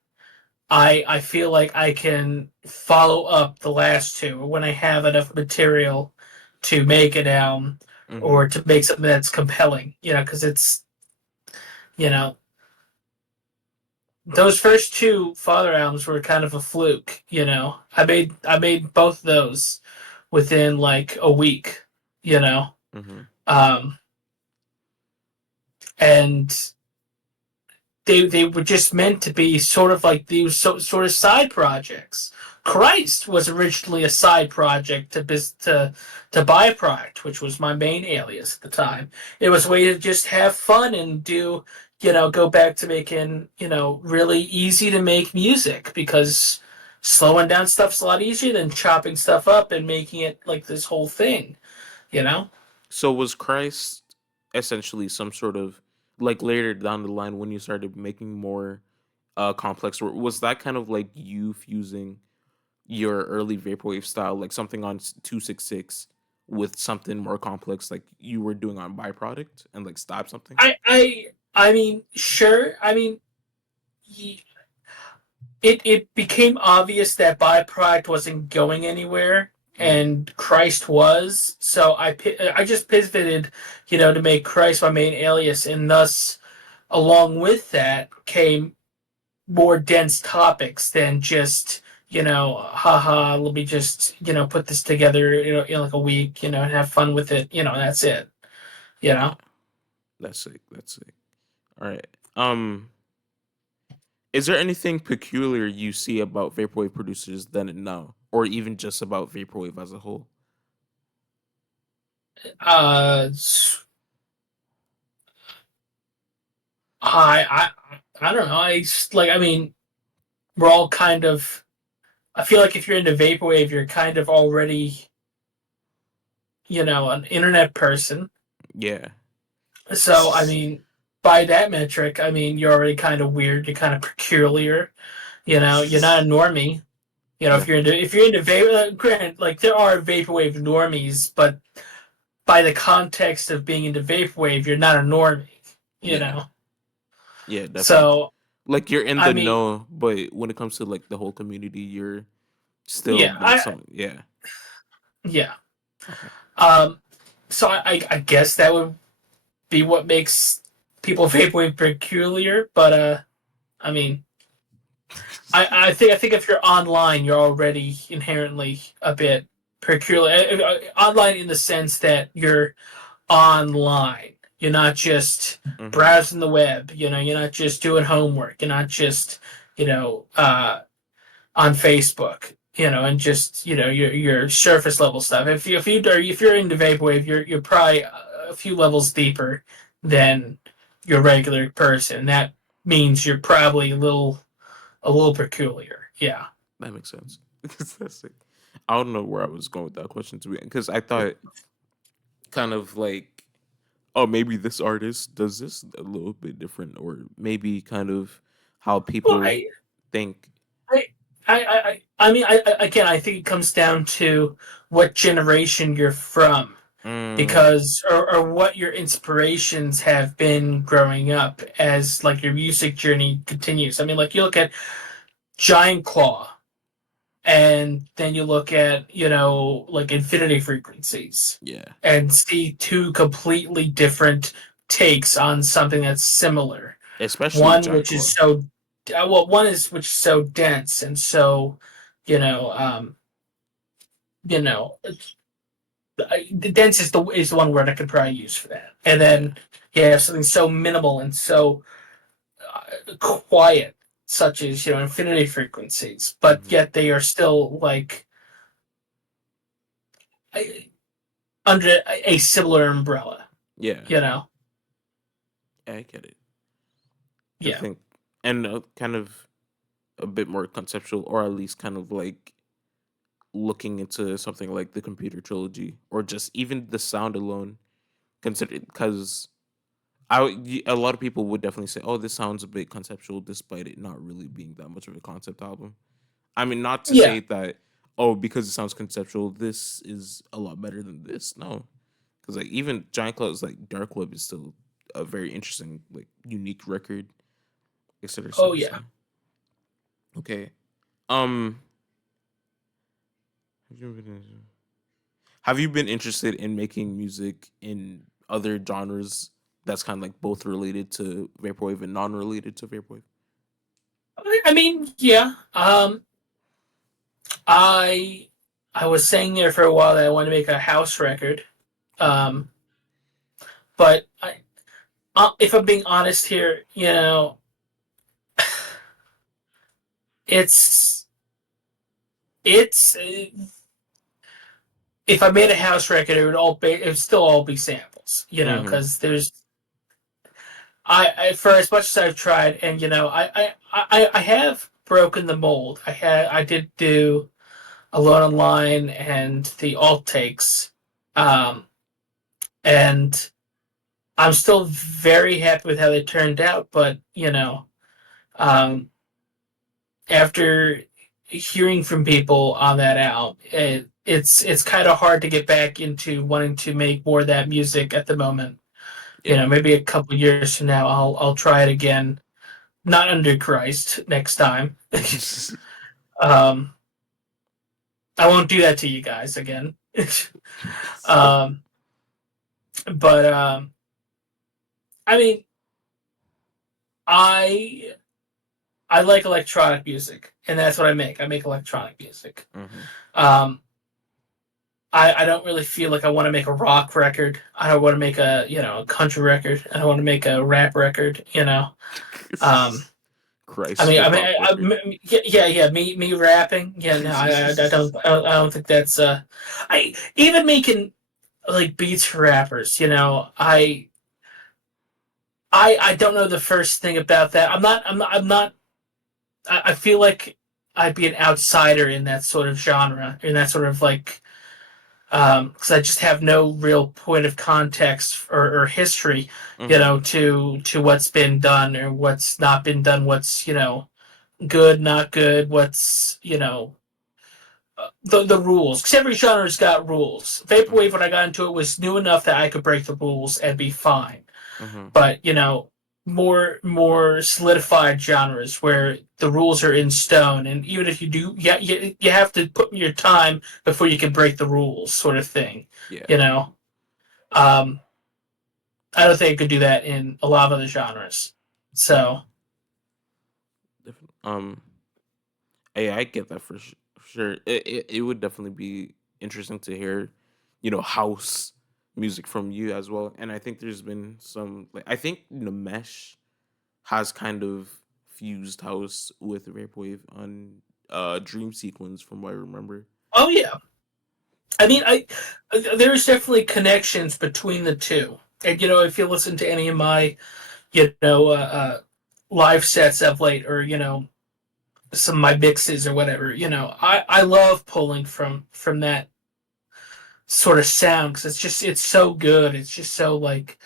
I feel like I can follow up the last two, or when I have enough material to make an album, hmm or to make something that's compelling, because you know, those first two Father albums were kind of a fluke, I made both of those within like a week, you know. hmm Um and they were just meant to be sort of like these sort of side projects. Christ was originally a side project to Byproduct, which was my main alias at the time. It was a way to just have fun and do, go back to making, really easy to make music, because slowing down stuff's a lot easier than chopping stuff up and making it like this whole thing, you know? So was Christ essentially some sort of like later down the line when you started making more complex work? Was that kind of like you fusing your early vaporwave style, like something on 266, with something more complex, like you were doing on byproduct, and like stop something? I mean, sure. I mean, it became obvious that Byproduct wasn't going anywhere, hmm and Christ was. So I just pivoted, to make Christ my main alias, and thus, along with that, came more dense topics than just, haha, let me just, put this together, in like a week, and have fun with it, that's it, you Yeah, know. that's sick. That's sick. All right. Is there anything peculiar you see about vaporwave producers then and now, or even just about vaporwave as a whole? Uh, I don't know. I mean, we're all kind of. I feel like if you're into vaporwave, you're kind of already, an internet person. Yeah. So I mean, by that metric, I mean you're already kind of weird. You're kind of peculiar. You're not a normie. If you're Definitely. into vapor, granted, like there are vaporwave normies, but by the context of being into vaporwave, you're not a normie. You Yeah. know. Yeah, definitely. So Like you're in I the mean, know, but when it comes to like the whole community, you're still yeah, like some. Yeah. yeah. Okay. Um, so I guess that would be what makes people vaporwave peculiar. But I mean, I think if you're online, you're already inherently a bit peculiar. Online in the sense that you're online. You're not just hmm browsing the web. You're not just doing homework. You're not just, on Facebook. And just, your surface level stuff. If you're into vaporwave, you're probably a few levels deeper than your regular person. That means you're probably a little peculiar. Yeah. That makes sense. That's sick. I don't know where I was going with that question to be because I thought kind of like, oh, maybe this artist does this a little bit different, or maybe kind of how Well, people think. I, I mean, again, I think it comes down to what generation you're from, Mm, because or what your inspirations have been growing up as like your music journey continues. I mean, like you look at Giant Claw, and then you look at, like infinity frequencies, yeah, and see two completely different takes on something that's similar. especially One Giant which is Claw. so one is which is so dense and so, you know um you know the dense is the one word I could probably use for that. And Yeah, then you have something so minimal and so quiet, such as infinity frequencies, but Hmm. yet they are still like a- under a similar umbrella. Yeah, You know? I get it. I Yeah, think, and kind of a bit more conceptual, or at least kind of like looking into something like the computer trilogy, or just even the sound alone. Consider because a lot of people would definitely say, "Oh, this sounds a bit conceptual," despite it not really being that much of a concept album. I mean, not to yeah. say that, oh, because it sounds conceptual, this is a lot better than this. No, because like even Giant Cloud's like Dark Web is still a very interesting, like unique record, etc. Oh etc. So yeah. okay, um, have you been interested in making music in other genres that's kind of like both related to vaporwave and non-related to vaporwave? I mean, yeah. I I was saying there for a while that I want to make a house record. Hmm. Um, but if I'm being honest here, it's it's if I made a house record, it would still all be samples, Hmm. because there's I for as much as I've tried, and I have broken the mold. I did do Alone Online and the alt takes, um, and I'm still very happy with how they turned out. But um, after hearing from people on that album, it's kind of hard to get back into wanting to make more of that music at the moment. Yeah. Maybe a couple years from now, I'll try it again. Not under Christ next time. um, I won't do that to you guys again. um, but I mean, I I like electronic music, and that's what I make. I make electronic music. Hmm. Um, I don't really feel like I want to make a rock record. I don't want to make a country record. I don't want to make a rap record. Um, I Christ, mean, I hip mean, hop record. yeah. Me rapping. Yeah, no, I don't think that's. I even making like beats for rappers. I don't know the first thing about that. I'm not. I feel like I'd be an outsider in that sort of genre, in that sort of like, because I just have no real point of context or history, Hmm. to what's been done or what's not been done, what's good, not good, what's the rules. Because every genre's got rules. Hmm. Vaporwave, when I got into it, was new enough that I could break the rules and be fine. Hmm. But more solidified genres where the rules are in stone, and even if you do, yeah, you have to put in your time before you can break the rules, sort of thing. Yeah. You know, um, I don't think I could do that in a lot of other genres. So Definitely. Hey, I get that for sure. It would definitely be interesting to hear, house music from you as well. And I think there's been some like I think Namesh has kind of fused house with vaporwave on Dream Sequence from what I remember. oh yeah, I mean there's definitely connections between the two. And if you listen to any of my live sets of late, or some of my mixes or whatever, I love pulling from that sort of sound, because it's so good. It's just so like,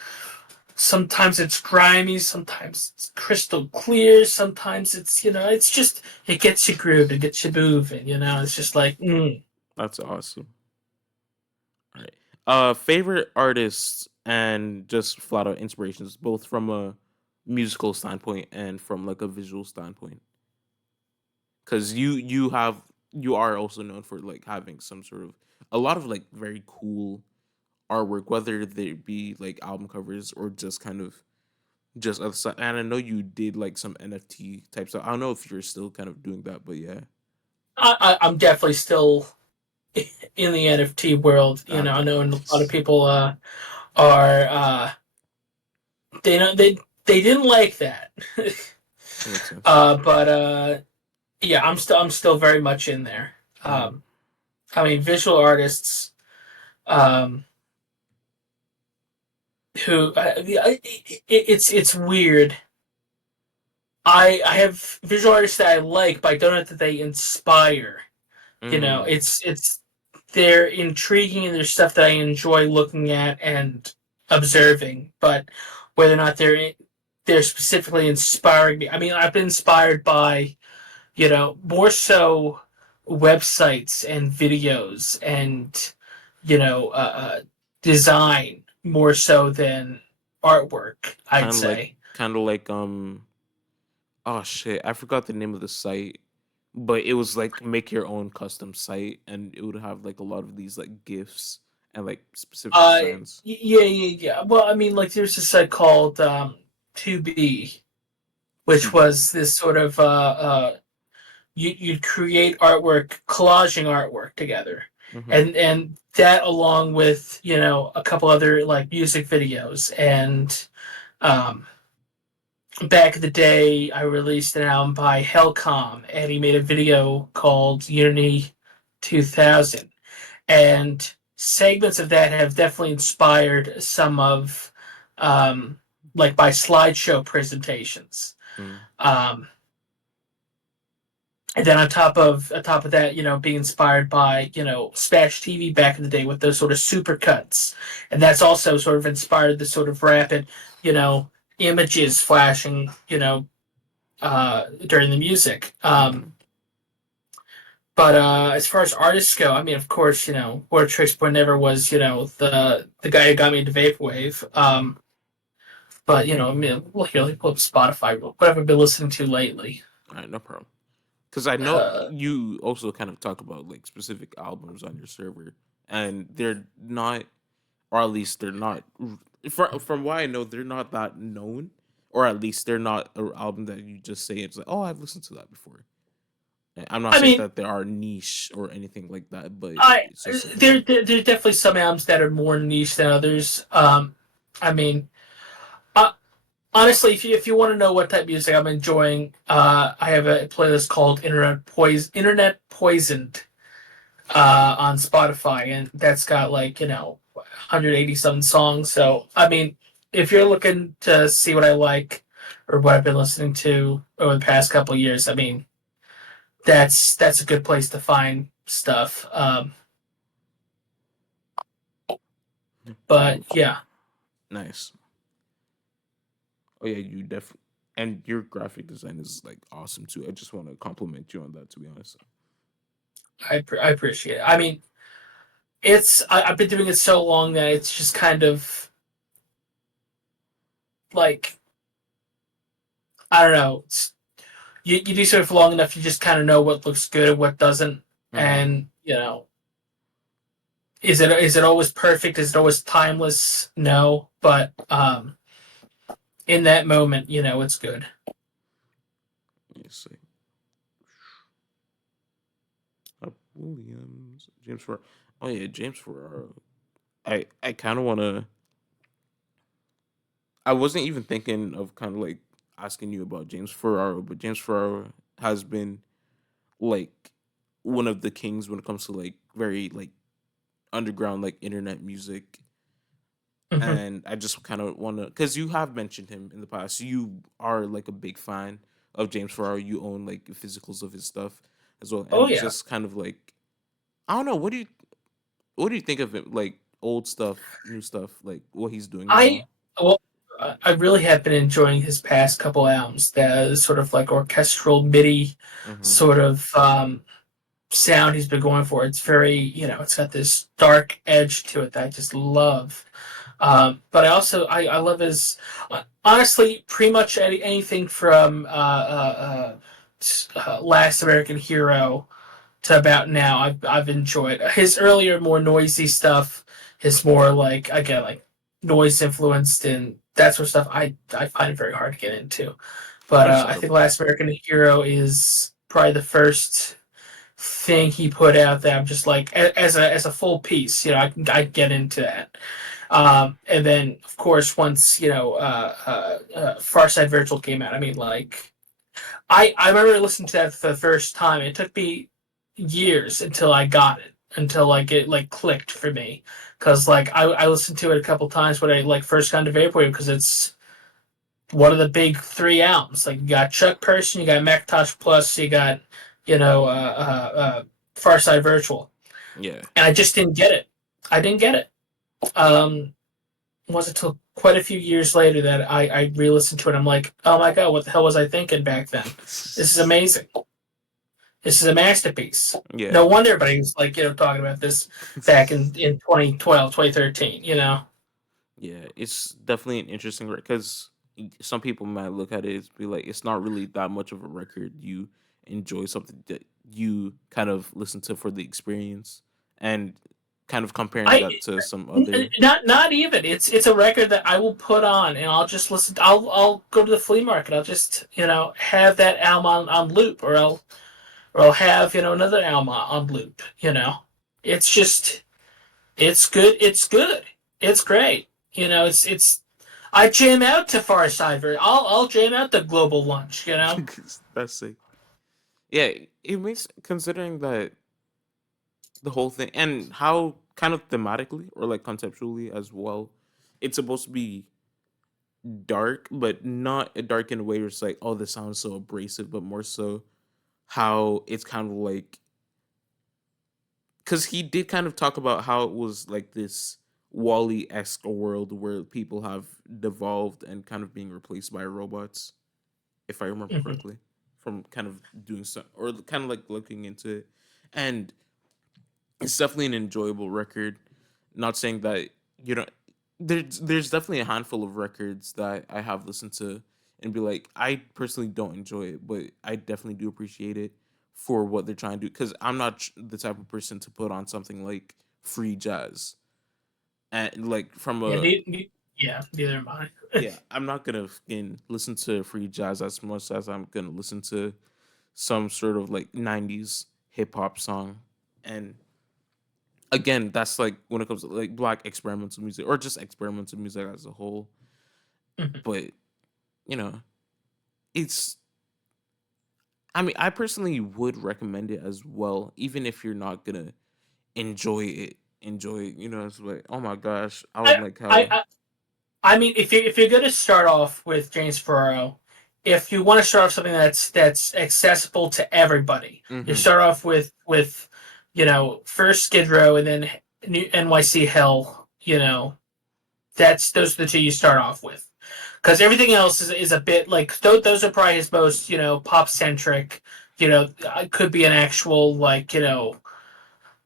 sometimes it's grimy, sometimes it's crystal clear, sometimes it's just, it gets you grooved, it gets you moving. It's just like, That's awesome. All right. Favorite artists and just flat out inspirations, both from a musical standpoint and from like a visual standpoint. Because you are also known for like having some sort of a lot of like very cool artwork, whether they be like album covers or just kind of just other stuff. And I know you did like some NFT type stuff. I don't know if you're still kind of doing that, but yeah. I'm definitely still in the NFT world. I Okay, know a lot of nice. people are they don't they didn't like that. That makes sense. But yeah, I'm still very much in there. Mm-hmm. I mean, visual artists um, who it's weird. I have visual artists that I like, but I don't know that they inspire. Mm. It's they're intriguing and there's stuff that I enjoy looking at and observing, but whether or not they're specifically inspiring me. I mean, I've been inspired by more so websites and videos and you know design more so than artwork, I'd Kind of like, say. kind of like, oh shit, I forgot the name of the site, but it was like make your own custom site, and it would have like a lot of these like gifs and like specific uh designs. yeah. Well, I mean, like there's this site called 2B, To which was this sort of you'd create artwork, collaging artwork together, mm-hmm. and that along with a couple other like music videos. And um, back in the day, I released an album by Hellcom, and he made a video called Unity 2000, and segments of that have definitely inspired some of like my slideshow presentations. Mm. Um, And then on top of that, being inspired by Smash TV back in the day with those sort of super cuts, and that's also sort of inspired the sort of rapid, you know, images flashing, during the music. Mm. But as far as artists go, I mean, of course, Word Tricks Boy Never was, the guy who got me into vaporwave. But I mean, look here, let me pull up Spotify. What have I been listening to lately? All right, no problem. Because I know Uh, you also kind of talk about like specific albums on your server, and they're not, or at least they're not. From what I know, they're not that known, or at least they're not an album that you just say it's like, oh, I've listened to that before. And I'm not I saying mean, that they are niche or anything like that, but I it's just something there, that. there there's definitely some albums that are more niche than others. I mean, uh, honestly, if you want to know what type of music I'm enjoying, I have a playlist called Internet Poisoned on Spotify, and that's got like 180 some songs. So I mean, if you're looking to see what I like or what I've been listening to over the past couple of years, I mean, that's a good place to find stuff. But Ooh, yeah. nice. Oh yeah, you definitely. And your graphic design is like awesome too. I just want to compliment you on that. To be honest. I appreciate it. I mean, I've been doing it so long that it's just kind of like I don't know. You do so for long enough, you just kind of know what looks good and what doesn't, Mm-hmm. and is it always perfect? Is it always timeless? No, but in that moment, it's good. Let's see. Williams, James Ferraro. Oh yeah, James Ferraro. I kind of want to. I wasn't even thinking of kind of like asking you about James Ferraro, but James Ferraro has been like one of the kings when it comes to like very like underground like internet music. Hmm. And I just kind of want to, because you have mentioned him in the past. You are like a big fan of James Ferraro. You own like physicals of his stuff as well, Oh and yeah, just kind of like I don't know. What do you think of it? Like old stuff, new stuff, like what he's doing I now? well, I really have been enjoying his past couple albums. The sort of like orchestral MIDI Mm-hmm. sort of sound he's been going for. It's very, it's got this dark edge to it that I just love. But I love his honestly pretty much anything from Last American Hero to about now. I've enjoyed his earlier more noisy stuff. His more like again like noise influenced and that sort of stuff. I find it very hard to get into. But I think Understandable. Last American Hero is probably the first thing he put out that I'm just like as a full piece, I get into that. And then of course once Far Side Virtual came out, I mean like I remember listening to that for the first time. It took me years until I got it, until like it like clicked for me, because like I listened to it a couple times when I like first got into vaporwave because it's one of the big three albums. Like you got Chuck Person, you got Macintosh Plus, you got you know Far Side Virtual, Yeah. and I just didn't get it. I didn't get it. Um, it wasn't until quite a few years later that I re-listened to it. I'm like, oh my god, what the hell was I thinking back then? This is amazing. This is a masterpiece. Yeah. No wonder everybody was like, talking about this back in 2012, 2013, Yeah, it's definitely an interesting because some people might look at it as be like it's not really that much of a record. You enjoy something that you kind of listen to for the experience, and kind of comparing I that to some other. not even. It's a record that I will put on and I'll just listen. I'll go to the flea market. I'll just have that album on loop, or I'll have another album on loop. It's just it's good. It's good. It's great. It's I jam out to Far Side. I'll jam out to Global Lunch. That's sick. Yeah, it makes considering that the whole thing and how kind of thematically or like conceptually as well, it's supposed to be dark, but not a dark in a way where it's like, oh, this sounds so abrasive, but more so how it's kind of like because he did kind of talk about how it was like this Wally esque world where people have devolved and kind of being replaced by robots, if I remember Mhm. correctly, from kind of doing so or kind of like looking into it. And it's definitely an enjoyable record. Not saying that you know there's definitely a handful of records that I have listened to and be like, I personally don't enjoy it, but I definitely do appreciate it for what they're trying to do. Because I'm not the type of person to put on something like free jazz and like from Yeah, a yeah, neither am I. yeah, I'm not gonna listen to free jazz as much as I'm gonna listen to some sort of like '90s hip hop song. And again, that's like when it comes to like black experimental music or just experimental music as a whole. Mhm. But you know, it's. I mean, I personally would recommend it as well, even if you're not gonna enjoy it. Enjoy it, it's like, oh my gosh, I I, don't like I, how. I, I mean, if you're gonna start off with James Ferraro, if you want to start off something that's accessible to everybody, you Mm-hmm. start off with first Skid Row and then NYC Hell. Those are the two you start off with, because everything else is a bit like those are probably his most pop centric. Could be an actual like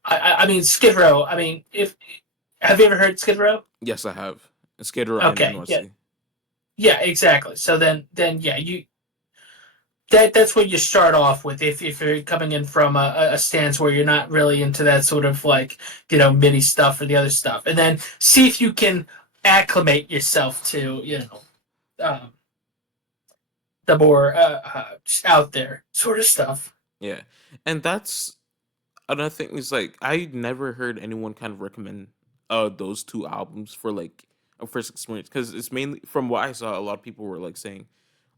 I mean Skid Row. I mean, if have you ever heard Skid Row? Yes, I have. Skid Row and Okay, yeah, NYC. yeah, exactly. So then yeah, that's what you start off with if you're coming in from a stance where you're not really into that sort of like MIDI stuff or the other stuff, and then see if you can acclimate yourself to um, the more out there sort of stuff. Yeah, and that's another thing is like I never heard anyone kind of recommend those two albums for like a first experience because it's mainly from what I saw a lot of people were like saying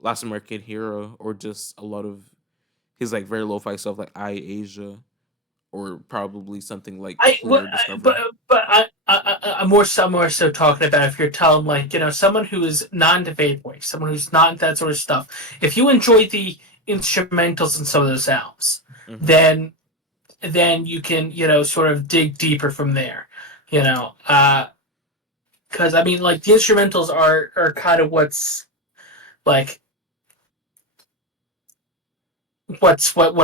Last American Hero or just a lot of his like very lo-fi stuff like I Asia or probably something like I what Clear I- Discovery. but I'm more so talking about if you're telling like someone who is non to vaporwave, someone who's not into that sort of stuff. If you enjoy the instrumentals in some of those albums, Hmm. then you can sort of dig deeper from there. You know, because I mean like the instrumentals are kind of like what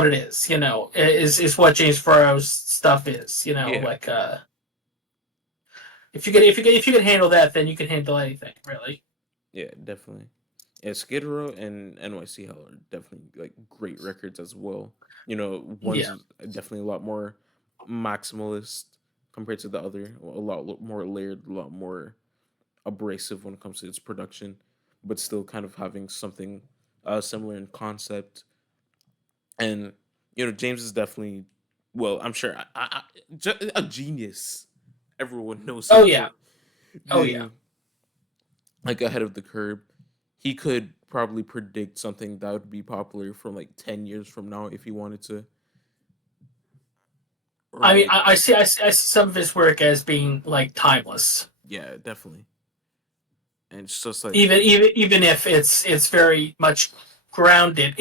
it is. Is what James Farrow's stuff is. Yeah, Like if you can handle that, then you can handle anything really. yeah, definitely. Yeah, Skid Row and NYC Hell are definitely like great records as well. One's Yeah. definitely a lot more maximalist compared to the other, a lot more layered, a lot more abrasive when it comes to its production, but still kind of having something similar in concept. And James is definitely, well, I'm sure a genius. Everyone knows Oh him yeah. for Oh yeah. being like ahead of the curve. He could probably predict something that would be popular from like 10 years from now if he wanted to, or I mean, like, I see some of his work as being like timeless, yeah, definitely. And it's just like, even if it's very much grounded.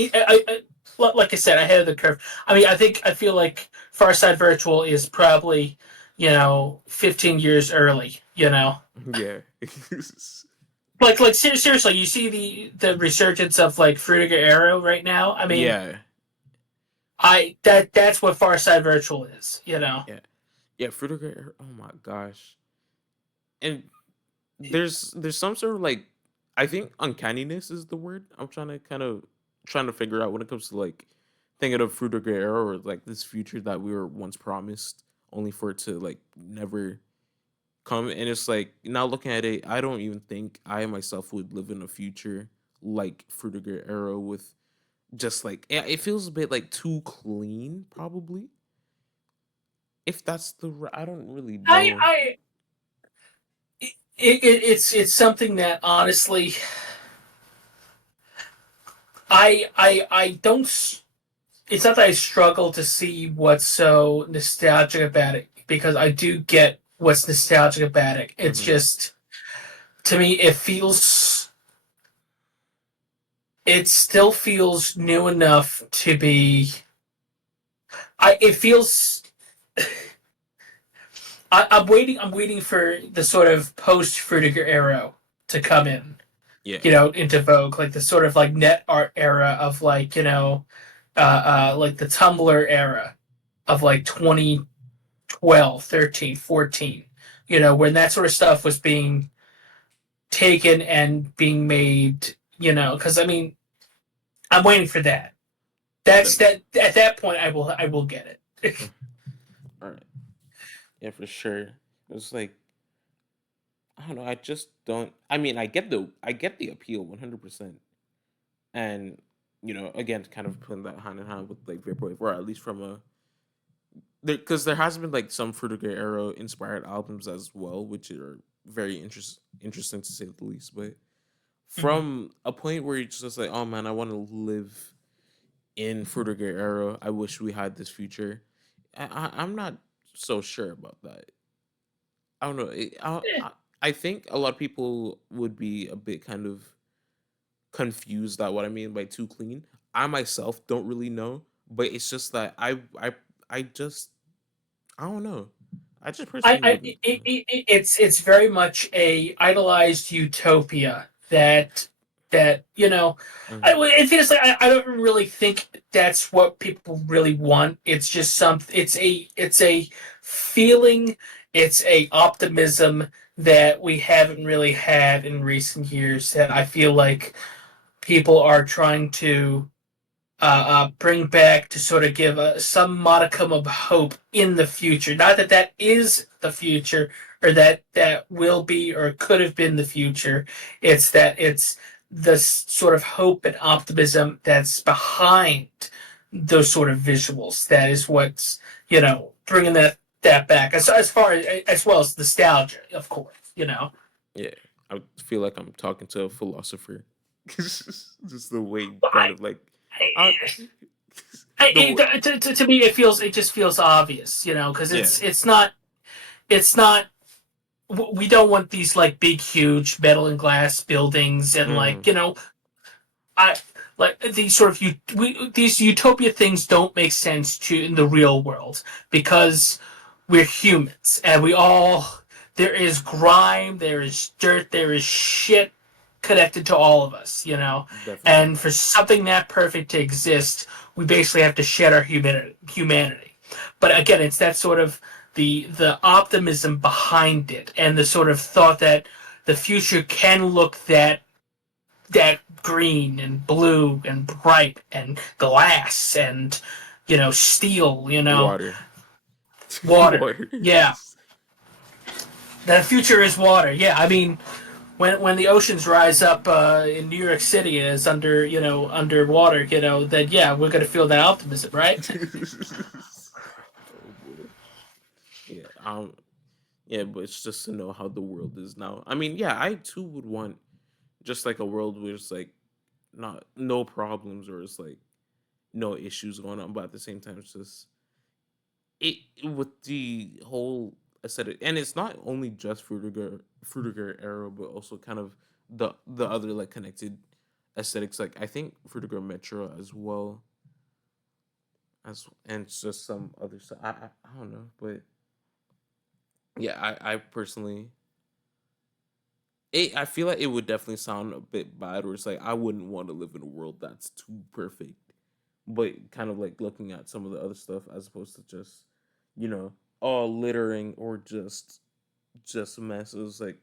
Like I said, ahead of the curve. I mean, I feel like Far Side Virtual is probably 15 years early. yeah. Seriously, you see the resurgence of like Fruitiger Arrow right now. I mean, Yeah, that's what Far Side Virtual is. yeah, yeah. Fruitiger, oh my gosh. And there's some sort of like, I think uncanniness is the word I'm trying to trying to figure out when it comes to like thinking of Fruitiger era, or like this future that we were once promised, only for it to like never come. And it's like, now looking at it, I don't even think I myself would live in a future like Fruitiger era, with just like, yeah, it feels a bit like too clean, probably. If that's I don't really know. I it's something that honestly I don't. It's not that I struggle to see what's so nostalgic about it, because I do get what's nostalgic about it. It's Hmm. just, to me, it still feels new enough to be. I it feels. I'm waiting for the sort of post Fruitiger era to come in, Yeah, into vogue, like the sort of like net art era of like like the Tumblr era of like 2012, 13, 14. When that sort of stuff was being taken and being made. Because I mean, I'm waiting for that. That's definitely. that. At that point, I will get it. All right. Yeah, for sure. It's like, I don't know. I just don't. I mean, I get the appeal 100%, and again, kind of putting that hand in hand with like vaporwave, or at least from a, because there has been like some Fruitiger era inspired albums as well, which are very interesting to say the least. But Mhm. from a point where you're just like, oh man, I want to live in Fruitiger era. I wish we had this future. I'm not so sure about that. I don't know. I think a lot of people would be a bit kind of confused at what I mean by too clean. I myself don't really know, but it's just that I just, I don't know. I just personally wouldn't. It's very much a idolized utopia that Mhm. I think it's like I don't really think that's what people really want. It's just it's a feeling, it's a optimism that we haven't really had in recent years, that I feel like people are trying to bring back, to sort of give some modicum of hope in the future. Not that that is the future, or that will be or could have been the future. It's that it's the sort of hope and optimism that's behind those sort of visuals. That is what's bringing that back. As far as well as nostalgia, of course. Yeah, I feel like I'm talking to a philosopher. Just the way, kind I, of like, uh, I, the way, to me, it just feels obvious, because yeah. it's not we don't want these like big huge metal and glass buildings, and Hmm. like I like these sort of these utopia things don't make sense to in the real world, because we're humans, and we all there is grime, there is dirt, there is shit connected to all of us, Definitely. and for something that perfect to exist, we basically have to shed our humanity. But again, it's that sort of the optimism behind it, and the sort of thought that the future can look that green and blue and bright and glass and steel, Water. water. Water. Yeah, the future is water. Yeah, I mean, when the oceans rise up in New York City and it's underwater, then yeah, we're gonna feel that optimism, right? Oh boy. Yeah. Yeah, but it's just to know how the world is now. I mean, yeah, I too would want just like a world where it's like, not no problems or it's like no issues going on, but at the same time, it's just it with the whole aesthetic, and it's not only just Fruitiger era, but also kind of the other like connected aesthetics. Like I think Fruitiger Metro as well as and it's just some other stuff. I don't know, but yeah, I personally I feel like it would definitely sound a bit bad, or it's like I wouldn't want to live in a world that's too perfect. But kind of like looking at some of the other stuff as opposed to just, you know, all littering or just messes, like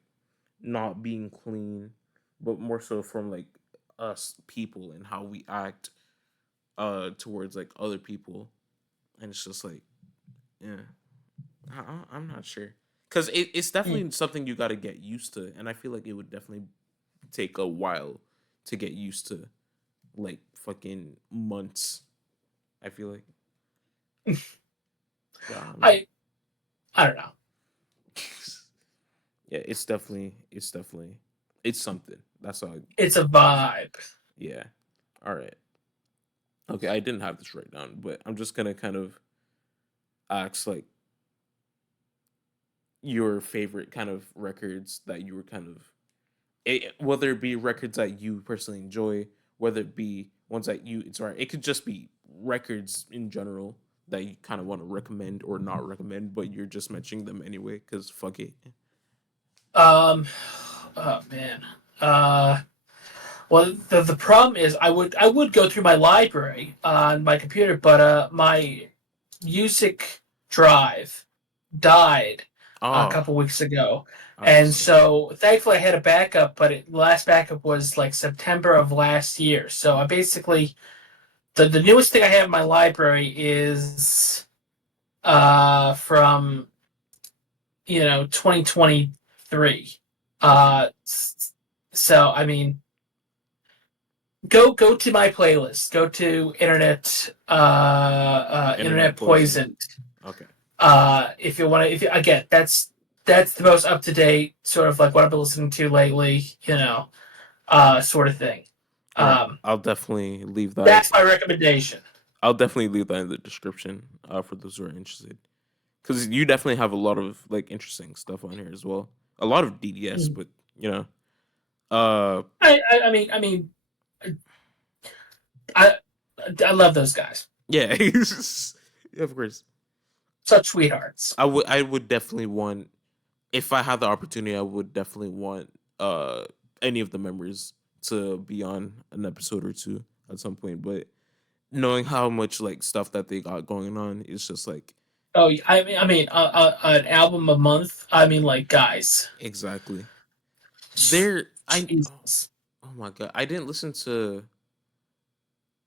not being clean, but more so from like us people and how we act towards like other people, and it's just like yeah, I'm not sure because it's Mm. definitely something you got to get used to, and I feel like it would definitely take a while to get used to, like fucking months. I feel like, but I don't know. I I don't know. Yeah, it's definitely it's something. That's all. It's a vibe. Yeah. All right. Okay, I didn't have this right down, but I'm just gonna kind of ask like your favorite kind of records that you were kind of whether it be records that you personally enjoy, whether it be ones that you it's right. It could just be records in general that you kind of want to recommend or not recommend, but you're just mentioning them anyway because fuck it. Um, oh man. Uh, well, the problem is I would go through my library on my computer, but my music drive died a Oh, couple weeks ago, I'm and sorry. so thankfully I had a backup. But last backup was like September of last year. So I basically the newest thing I have in my library is from 2023. Okay. So I mean, go to my playlist. Go to Internet internet poison. poison. Okay. If you want to, if you, again, that's the most up to date sort of like what I've been listening to lately. Sort of thing. All right. Um, I'll definitely leave that. that's my recommendation. I'll definitely leave that in the description for those who are interested. Because you definitely have a lot of like interesting stuff on here as well. A lot of DDS, Mm. but you know, uh, I mean, I I love those guys. yeah, yeah, of course. Such sweethearts. I would definitely want if I had the opportunity, I would definitely want any of the members to be on an episode or two at some point. But knowing how much like stuff that they got going on, it's just like Oh, an album a month. I mean, like guys, exactly. There, Jesus. oh my god, I didn't listen to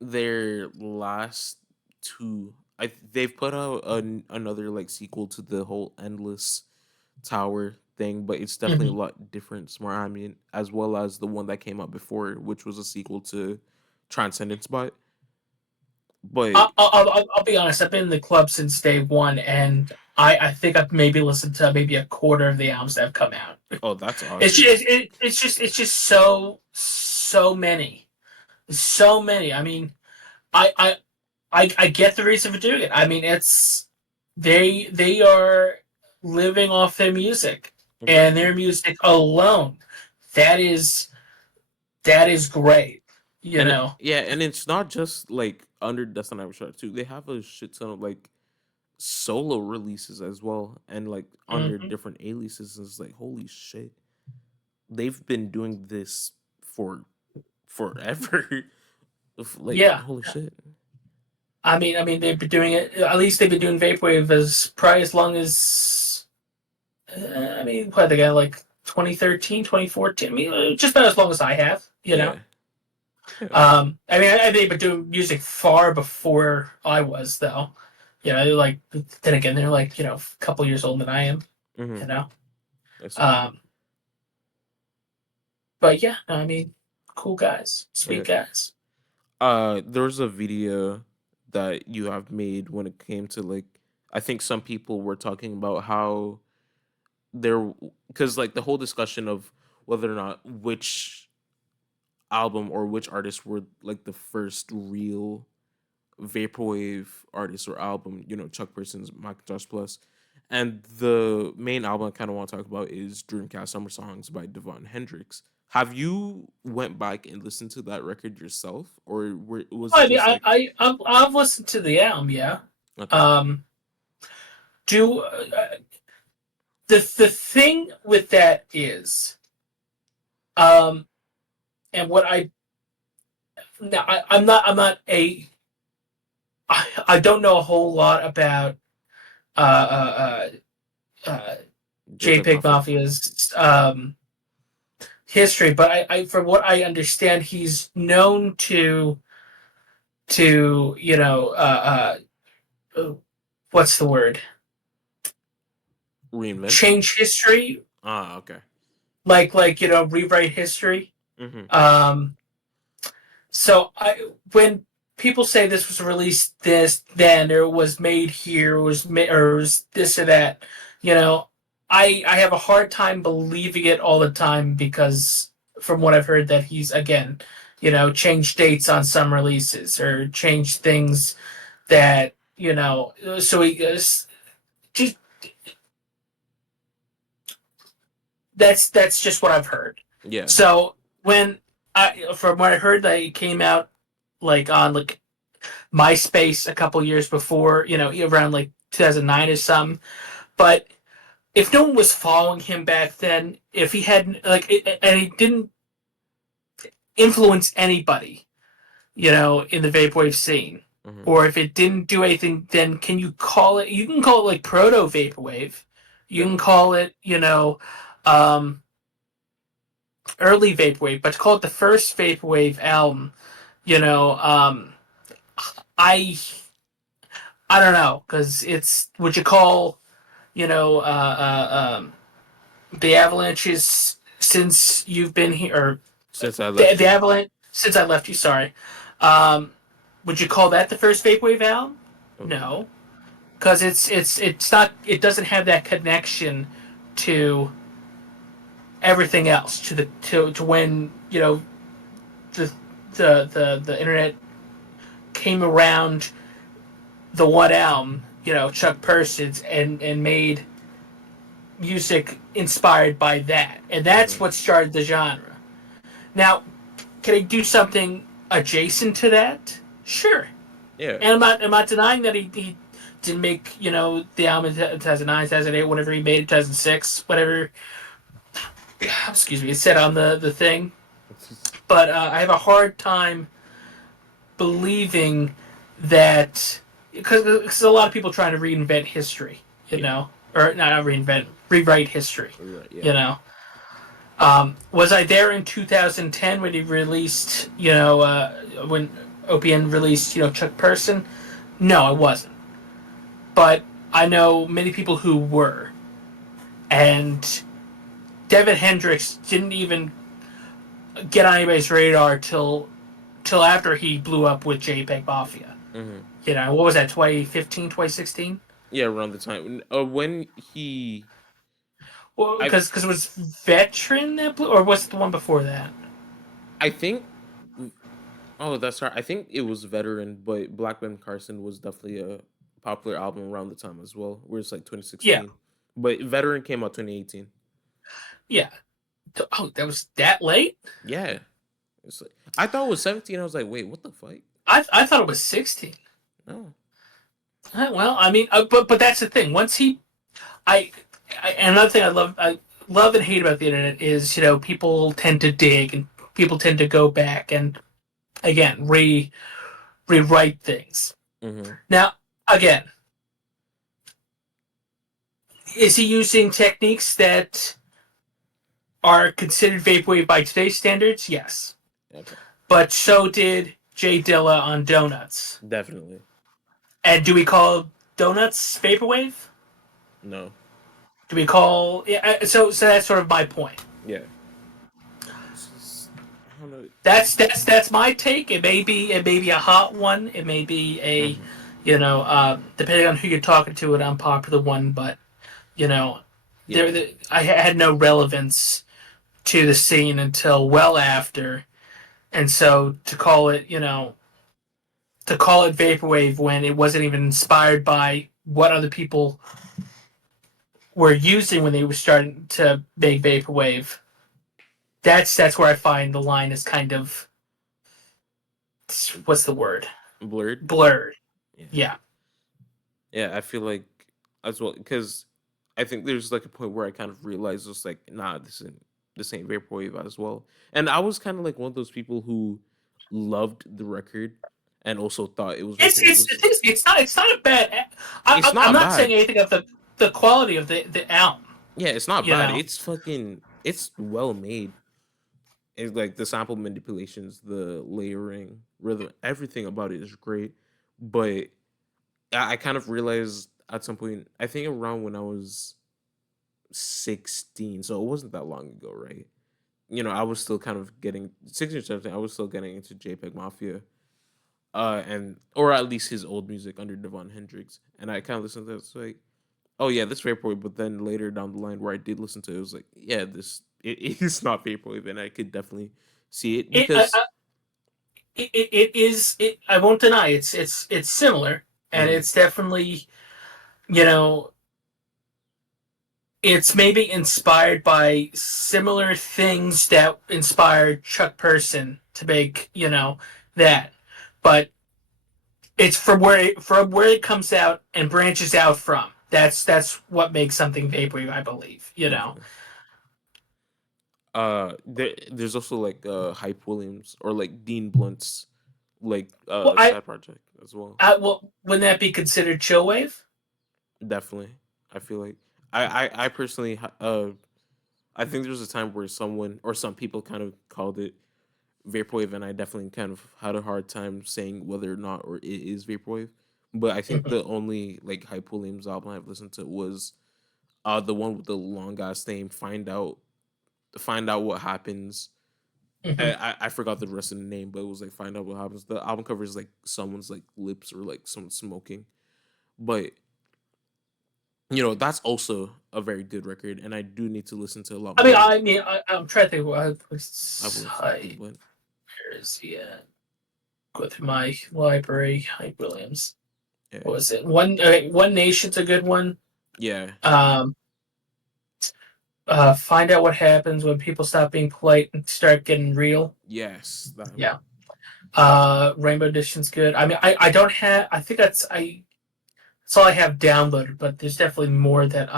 their last two. They've put out another like sequel to the whole Endless Tower thing, but it's definitely a Mhm. lot different. It's more ambient, as well as the one that came out before, which was a sequel to Transcendence. But I'll be honest. I've been in the club since day one, and I think I've maybe listened to maybe a quarter of the albums that have come out. oh, that's It's awesome. just it's just so many. I mean, I I I get the reason for doing it. I mean, it's they are living off their music and their Exactly. music alone. That is that is great. You know. Yeah, and it's not just like under Dust and Irish Shot too. They have a shit ton of like solo releases as well, and like under Hmm. different aliases. It's like holy shit, they've been doing this for forever. Like Yeah. holy shit. I mean, they've been doing it. At least they've been doing vaporwave as probably as long as. I mean, what they got like 2013, 2014. I mean, just about as long as I have. You know. Yeah, yeah. I mean, they've been doing music far before I was, though. They're like. Then again, they're like a couple years older than I am. Mm-hmm. You know. That's true. Um, but yeah, no, I mean, cool guys, Yeah. sweet guys. There was a video that you have made when it came to like I think some people were talking about how there because like the whole discussion of whether or not which album or which artists were like the first real vaporwave artist or album. You know, Chuck Person's Macintosh Plus, and the main album I kind of want to talk about is Dreamcast Summer Songs by Devon Hendricks. Have you went back and listened to that record yourself, or was it I mean, just like I've listened to the album, yeah. okay, Um, do the thing with that is, um, and what I now I'm not a I don't know a whole lot about uh, uh, JPEG JPEG Mafia? Mafia's history, but from what I understand, he's known to what's the word? Reinvent? Change history, Ah, okay. rewrite history. Mm-hmm. Um, so when people say this was released this then or it was made here or it was this or that, you know, I have a hard time believing it all the time because from what I've heard that he's again, changed dates on some releases or changed things that so he just that's just what I've heard. Yeah. So from what I heard that it came out like on like MySpace a couple years before, around like 2009 or something. But if no one was following him back then, if he had and he didn't influence anybody, in the vaporwave scene, Mm-hmm. or if it didn't do anything, then can you call it? You can call it like proto vaporwave. You can Definitely. call it, um, early vaporwave, but to call it the first vaporwave album, you know, um, I I don't know because it's would you call the Avalanches since you've been here or Since I left the you. Avalanche since I left you? Sorry, um, would you call that the first vaporwave album? Okay. No, because it's not. It doesn't have that connection to everything else to when the the internet came around the one album, Chuck Persons, and made music inspired by that, and that's Mm-hmm. what started the genre. Now, can I do something adjacent to that? Sure, Yeah. and I'm not denying that he didn't make the album in 2009, 2008, whatever he made in 2006, whatever. Excuse me, it said on the thing, but I have a hard time believing that because a lot of people trying to reinvent history, Yeah. or not reinvent, rewrite history, Right. you Yeah. know. Was I there in 2010 when he released, when OPN released, Chuck Person? No, I wasn't. But I know many people who were. And Devin Hendricks didn't even get on anybody's radar till after he blew up with JPEG Mafia. Mm-hmm. What was that, 2015, 2016? Yeah. Around the time when he, Well, I because it was Veteran that blew, or was it the one before that? I think. Oh, that's right. I think it was Veteran, but Black Ben Carson was definitely a popular album around the time as well. Where it's like Yeah, 2016, but Veteran came out 2018. yeah. Oh, that was that late? Yeah. It's like, I thought it was 17. I was like, wait, what the fuck? I thought it was 16. No. Well, I mean, but that's the thing. Once I, and another thing I love and hate about the internet is people tend to dig and people tend to go back and again rewrite things. Mm-hmm. Now, again, is he using techniques that are considered vaporwave by today's standards? Yes, Okay. but so did Jay Dilla on Donuts. Definitely. And do we call Donuts vaporwave? No. Do we call so that's sort of my point. Yeah. It's just, I don't know. That's my take. It may be a hot one. It may be a Mm-hmm. depending on who you're talking to, an unpopular one. But you know, Yeah. I had no relevance to the scene until well after. And so to call it vaporwave when it wasn't even inspired by what other people were using when they were starting to make vaporwave, that's where I find the line is kind of, what's the word, Blurred. blurred. Yeah. Yeah. Yeah, I feel like as well because I think there's like a point where I kind of realized it's like, nah, this ain't vaporwave as well. And I was kind of like one of those people who loved the record and also thought it was vaporwave. It's not a bad. It's I'm not not saying bad. anything of the quality of the album. Yeah, it's not You bad. know, It's fucking it's well made. It's like the sample manipulations, the layering, rhythm, everything about it is great. But I kind of realized at some point, I think around when I was 16, so it wasn't that long ago, right? I was still kind of getting 16 or 17, I was still getting into JPEG Mafia, and or at least his old music under Devon Hendrix. And I kind of listened to it, it's like, oh yeah, this Vaporwave, but then later down the line where I did listen to it, it was like, yeah, it is not Vaporwave, and I could definitely see it it because it is. I won't deny it's similar, and mhm, it's definitely, you know it's maybe inspired by similar things that inspired Chuck Person to make that, but it's from where it comes out and branches out from. That's what makes something vaporwave, I believe. definitely. There's also like Hype Williams or like Dean Blunt's like Well, side project as well. wouldn't that be considered chillwave? Definitely, I feel like I personally I think there was a time where someone or some people kind of called it vaporwave, and I definitely kind of had a hard time saying whether or not or it is vaporwave. But I think Mhm, the only like Hype Williams album I've listened to was the one with the long ass name. Find out what happens. mhm. I forgot the rest of the name, but it was like find out what happens. The album cover is like someone's like lips or like someone smoking, but that's also a very good record, and I do need to listen to a lot more. I'm trying to think. What I've listened to Dean Hype? Blunt. Where is he at? Go through my library. Hype Williams. Yeah, What was it? One Nation's a good one. yeah, Um, Find out what happens when people stop being polite and start getting real. yes, that one. Yeah. Rainbow Edition's good. I mean, I don't have. I think that's all I have downloaded, but there's definitely more that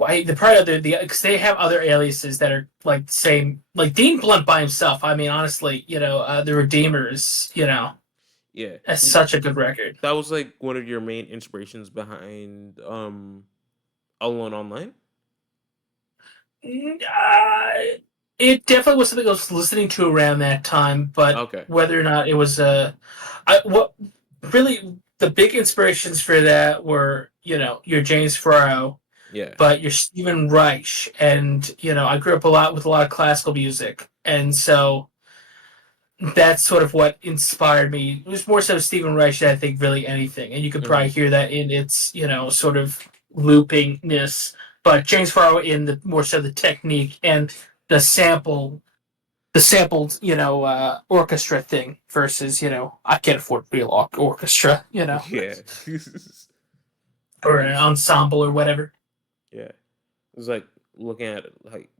the part of the because they have other aliases that are like the same, like Dean Blunt by himself. I mean, honestly, the Redeemer is, Yeah, that's such a good record. that was like one of your main inspirations behind Alone Online. Mm, Uh, it definitely was something I was listening to around that time, but Okay, whether or not it was what really the big inspirations for that were, your James Ferraro, yeah, but your Stephen Reich, and I grew up a lot with a lot of classical music, and so that's sort of what inspired me. It was more so Stephen Reich than I think really anything, and you could hmm probably hear that in its sort of loopingness. But James Farrow in the more so the technique and the sampled orchestra thing versus I can't afford real orchestra yeah, or an it's ensemble or whatever. yeah. It's like looking at like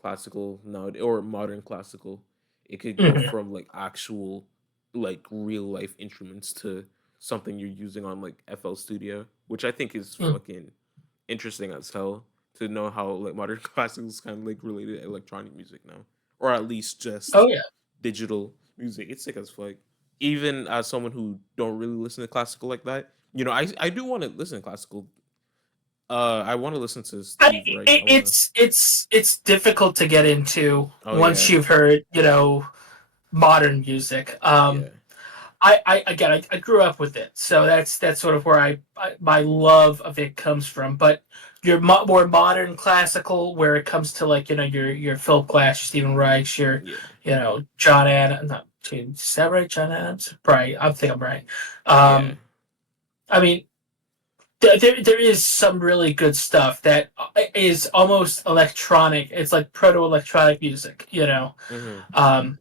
classical now or modern classical. It could go Mm-hmm. from like actual like real life instruments to something you're using on like FL Studio, which I think is Mm. fucking interesting as hell to know how like modern classical is kind of like related to electronic music now, or at least Oh just yeah. digital music. It's sick as fuck. Even as someone who don't really listen to classical like that, I do want to listen to classical. I want to listen to Steve Reich. I want to. It's difficult to get into Oh once yeah, you've heard modern music. yeah. I grew up with it, so that's sort of where my love of it comes from. But your more modern classical, where it comes to like your Philip Glass, Stephen Reich, your Yeah. John Adams. Not, is that right, John Adams? Right, I think I'm right. Yeah. Um, I mean, there is some really good stuff that is almost electronic. It's like proto electronic music. Mhm. Um,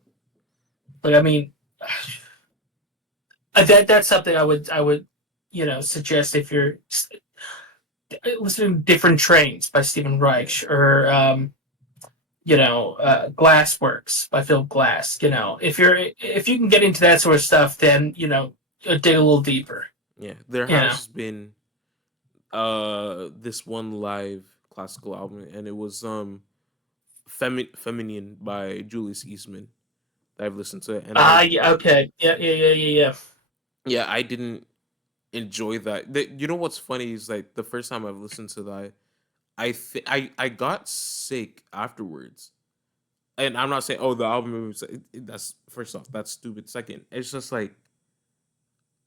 Like, I mean, that's something I would suggest if you're listening to Different Trains by Stephen Reich, or Glassworks by Phil Glass. If you can get into that sort of stuff, then dig a little deeper. Yeah, there You know, has been this one live classical album, and it was Feminine by Julius Eastman that I've listened to, and yeah, okay, yeah, yeah, yeah, yeah, yeah. yeah, I didn't enjoy that. You know what's funny is like the first time I've listened to that, I got sick afterwards. And I'm not saying, oh, the album was that's first off, that's stupid. Second, it's just like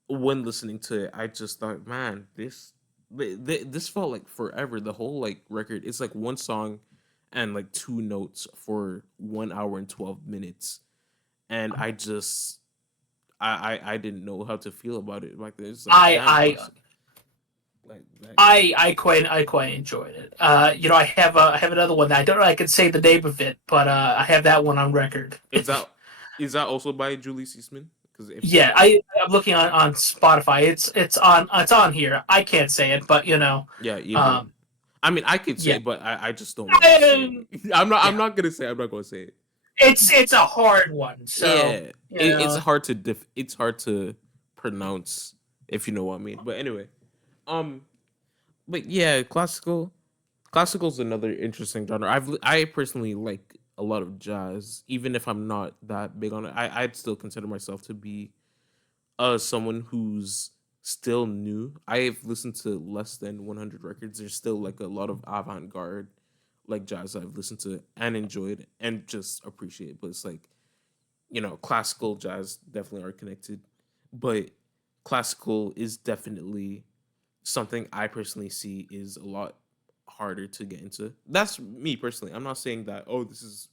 when listening to it, I just thought, man, this felt like forever. The whole like record, it's like one song and like two notes for 1 hour and 12 minutes, and I didn't know how to feel about it. Like it's like, I damn, I classic. Like I quite enjoyed it. I have another one that I don't know I can say the name of it, but I have that one on record. is that is that also by Julie Seisman? Because if Yeah, I'm looking on Spotify. It's on here. I can't say it, but yeah, either. um, I mean, I could say yeah, it, but I just don't want to say Um, it. I'm not. I'm yeah. not gonna say. I'm not gonna say it. It's a hard one, so Yeah, you it's know. hard to it's hard to pronounce if you know what I mean. But anyway, um, but yeah, classical's another interesting genre. I personally like a lot of jazz, even if I'm not that big on it. I'd still consider myself to be someone who's still new. I've listened to less than 100 records. There's still like a lot of avant-garde like jazz I've listened to and enjoyed and just appreciate. But it's like, classical jazz definitely are connected, but classical is definitely something I personally see is a lot harder to get into. That's me personally. I'm not saying that, oh, this is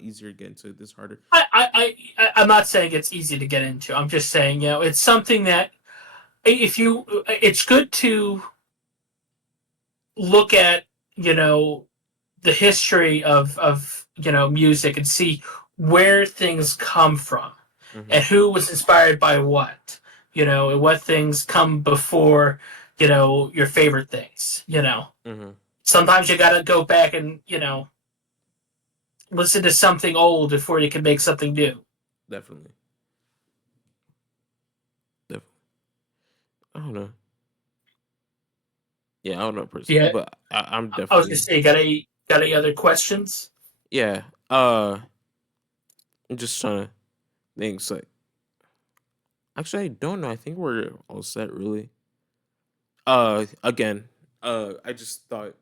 easier to get into, this harder. I'm not saying it's easy to get into. I'm just saying it's something that it's good to look at the history of music and see where things come from Hmm. and who was inspired by what, and what things come before, your favorite things. Hmm. Sometimes you got to go back and, listen to something old before you can make something new. Definitely. Definitely. I don't know. Yeah, I don't know personally, Yeah. but I'm I was going to definitely, say, got any other questions? yeah. I'm just trying to think. It's like, actually, I don't know. I think we're all set, really. Again, I just thought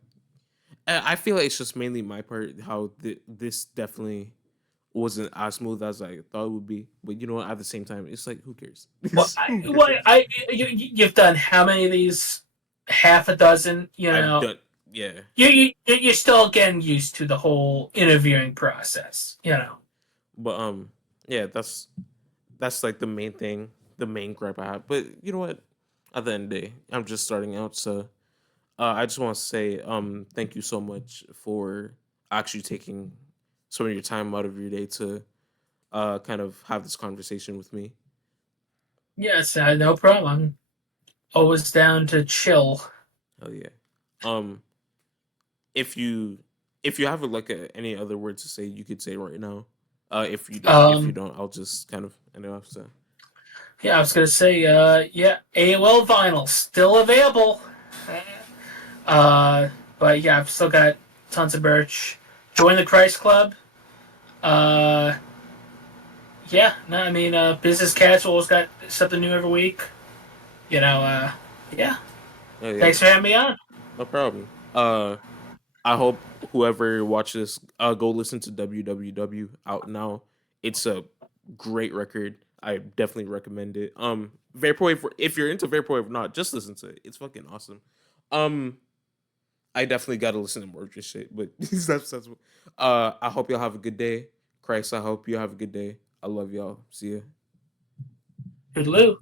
I feel like it's just mainly my part how this definitely wasn't as smooth as I thought it would be. But you know what? At the same time, it's like who cares? Well, Who cares? you've done how many of these? Half a dozen. I've done. Yeah, You're still getting used to the whole interviewing process. but yeah. That's like the main thing, the main gripe I have. But you know what? At the end of the day, I'm just starting out, so I just want to say thank you so much for actually taking some of your time out of your day to kind of have this conversation with me. Yes, no problem. I'm always down to chill. Hell yeah. Um, if you if you have like any other words to say, you could say right now. If you Um, don't, I'll just kind of end it off. So yeah, I was gonna say, yeah, AOL vinyl still available. Uh, but yeah, I've still got tons of merch. Join the Christ Club. Uh, yeah, no, I mean, Business Casual's got something new every week. Yeah. oh yeah, Thanks for having me on. no problem. I hope whoever watches go listen to WWW out now. It's a great record. I definitely recommend it. Vaporwave, if you're into Vaporwave or not, just listen to it. It's fucking awesome. Um, I definitely got to listen to more of this shit. But that's I hope y'all have a good day. Christ, I hope you have a good day. I love y'all. See ya. Toodaloo.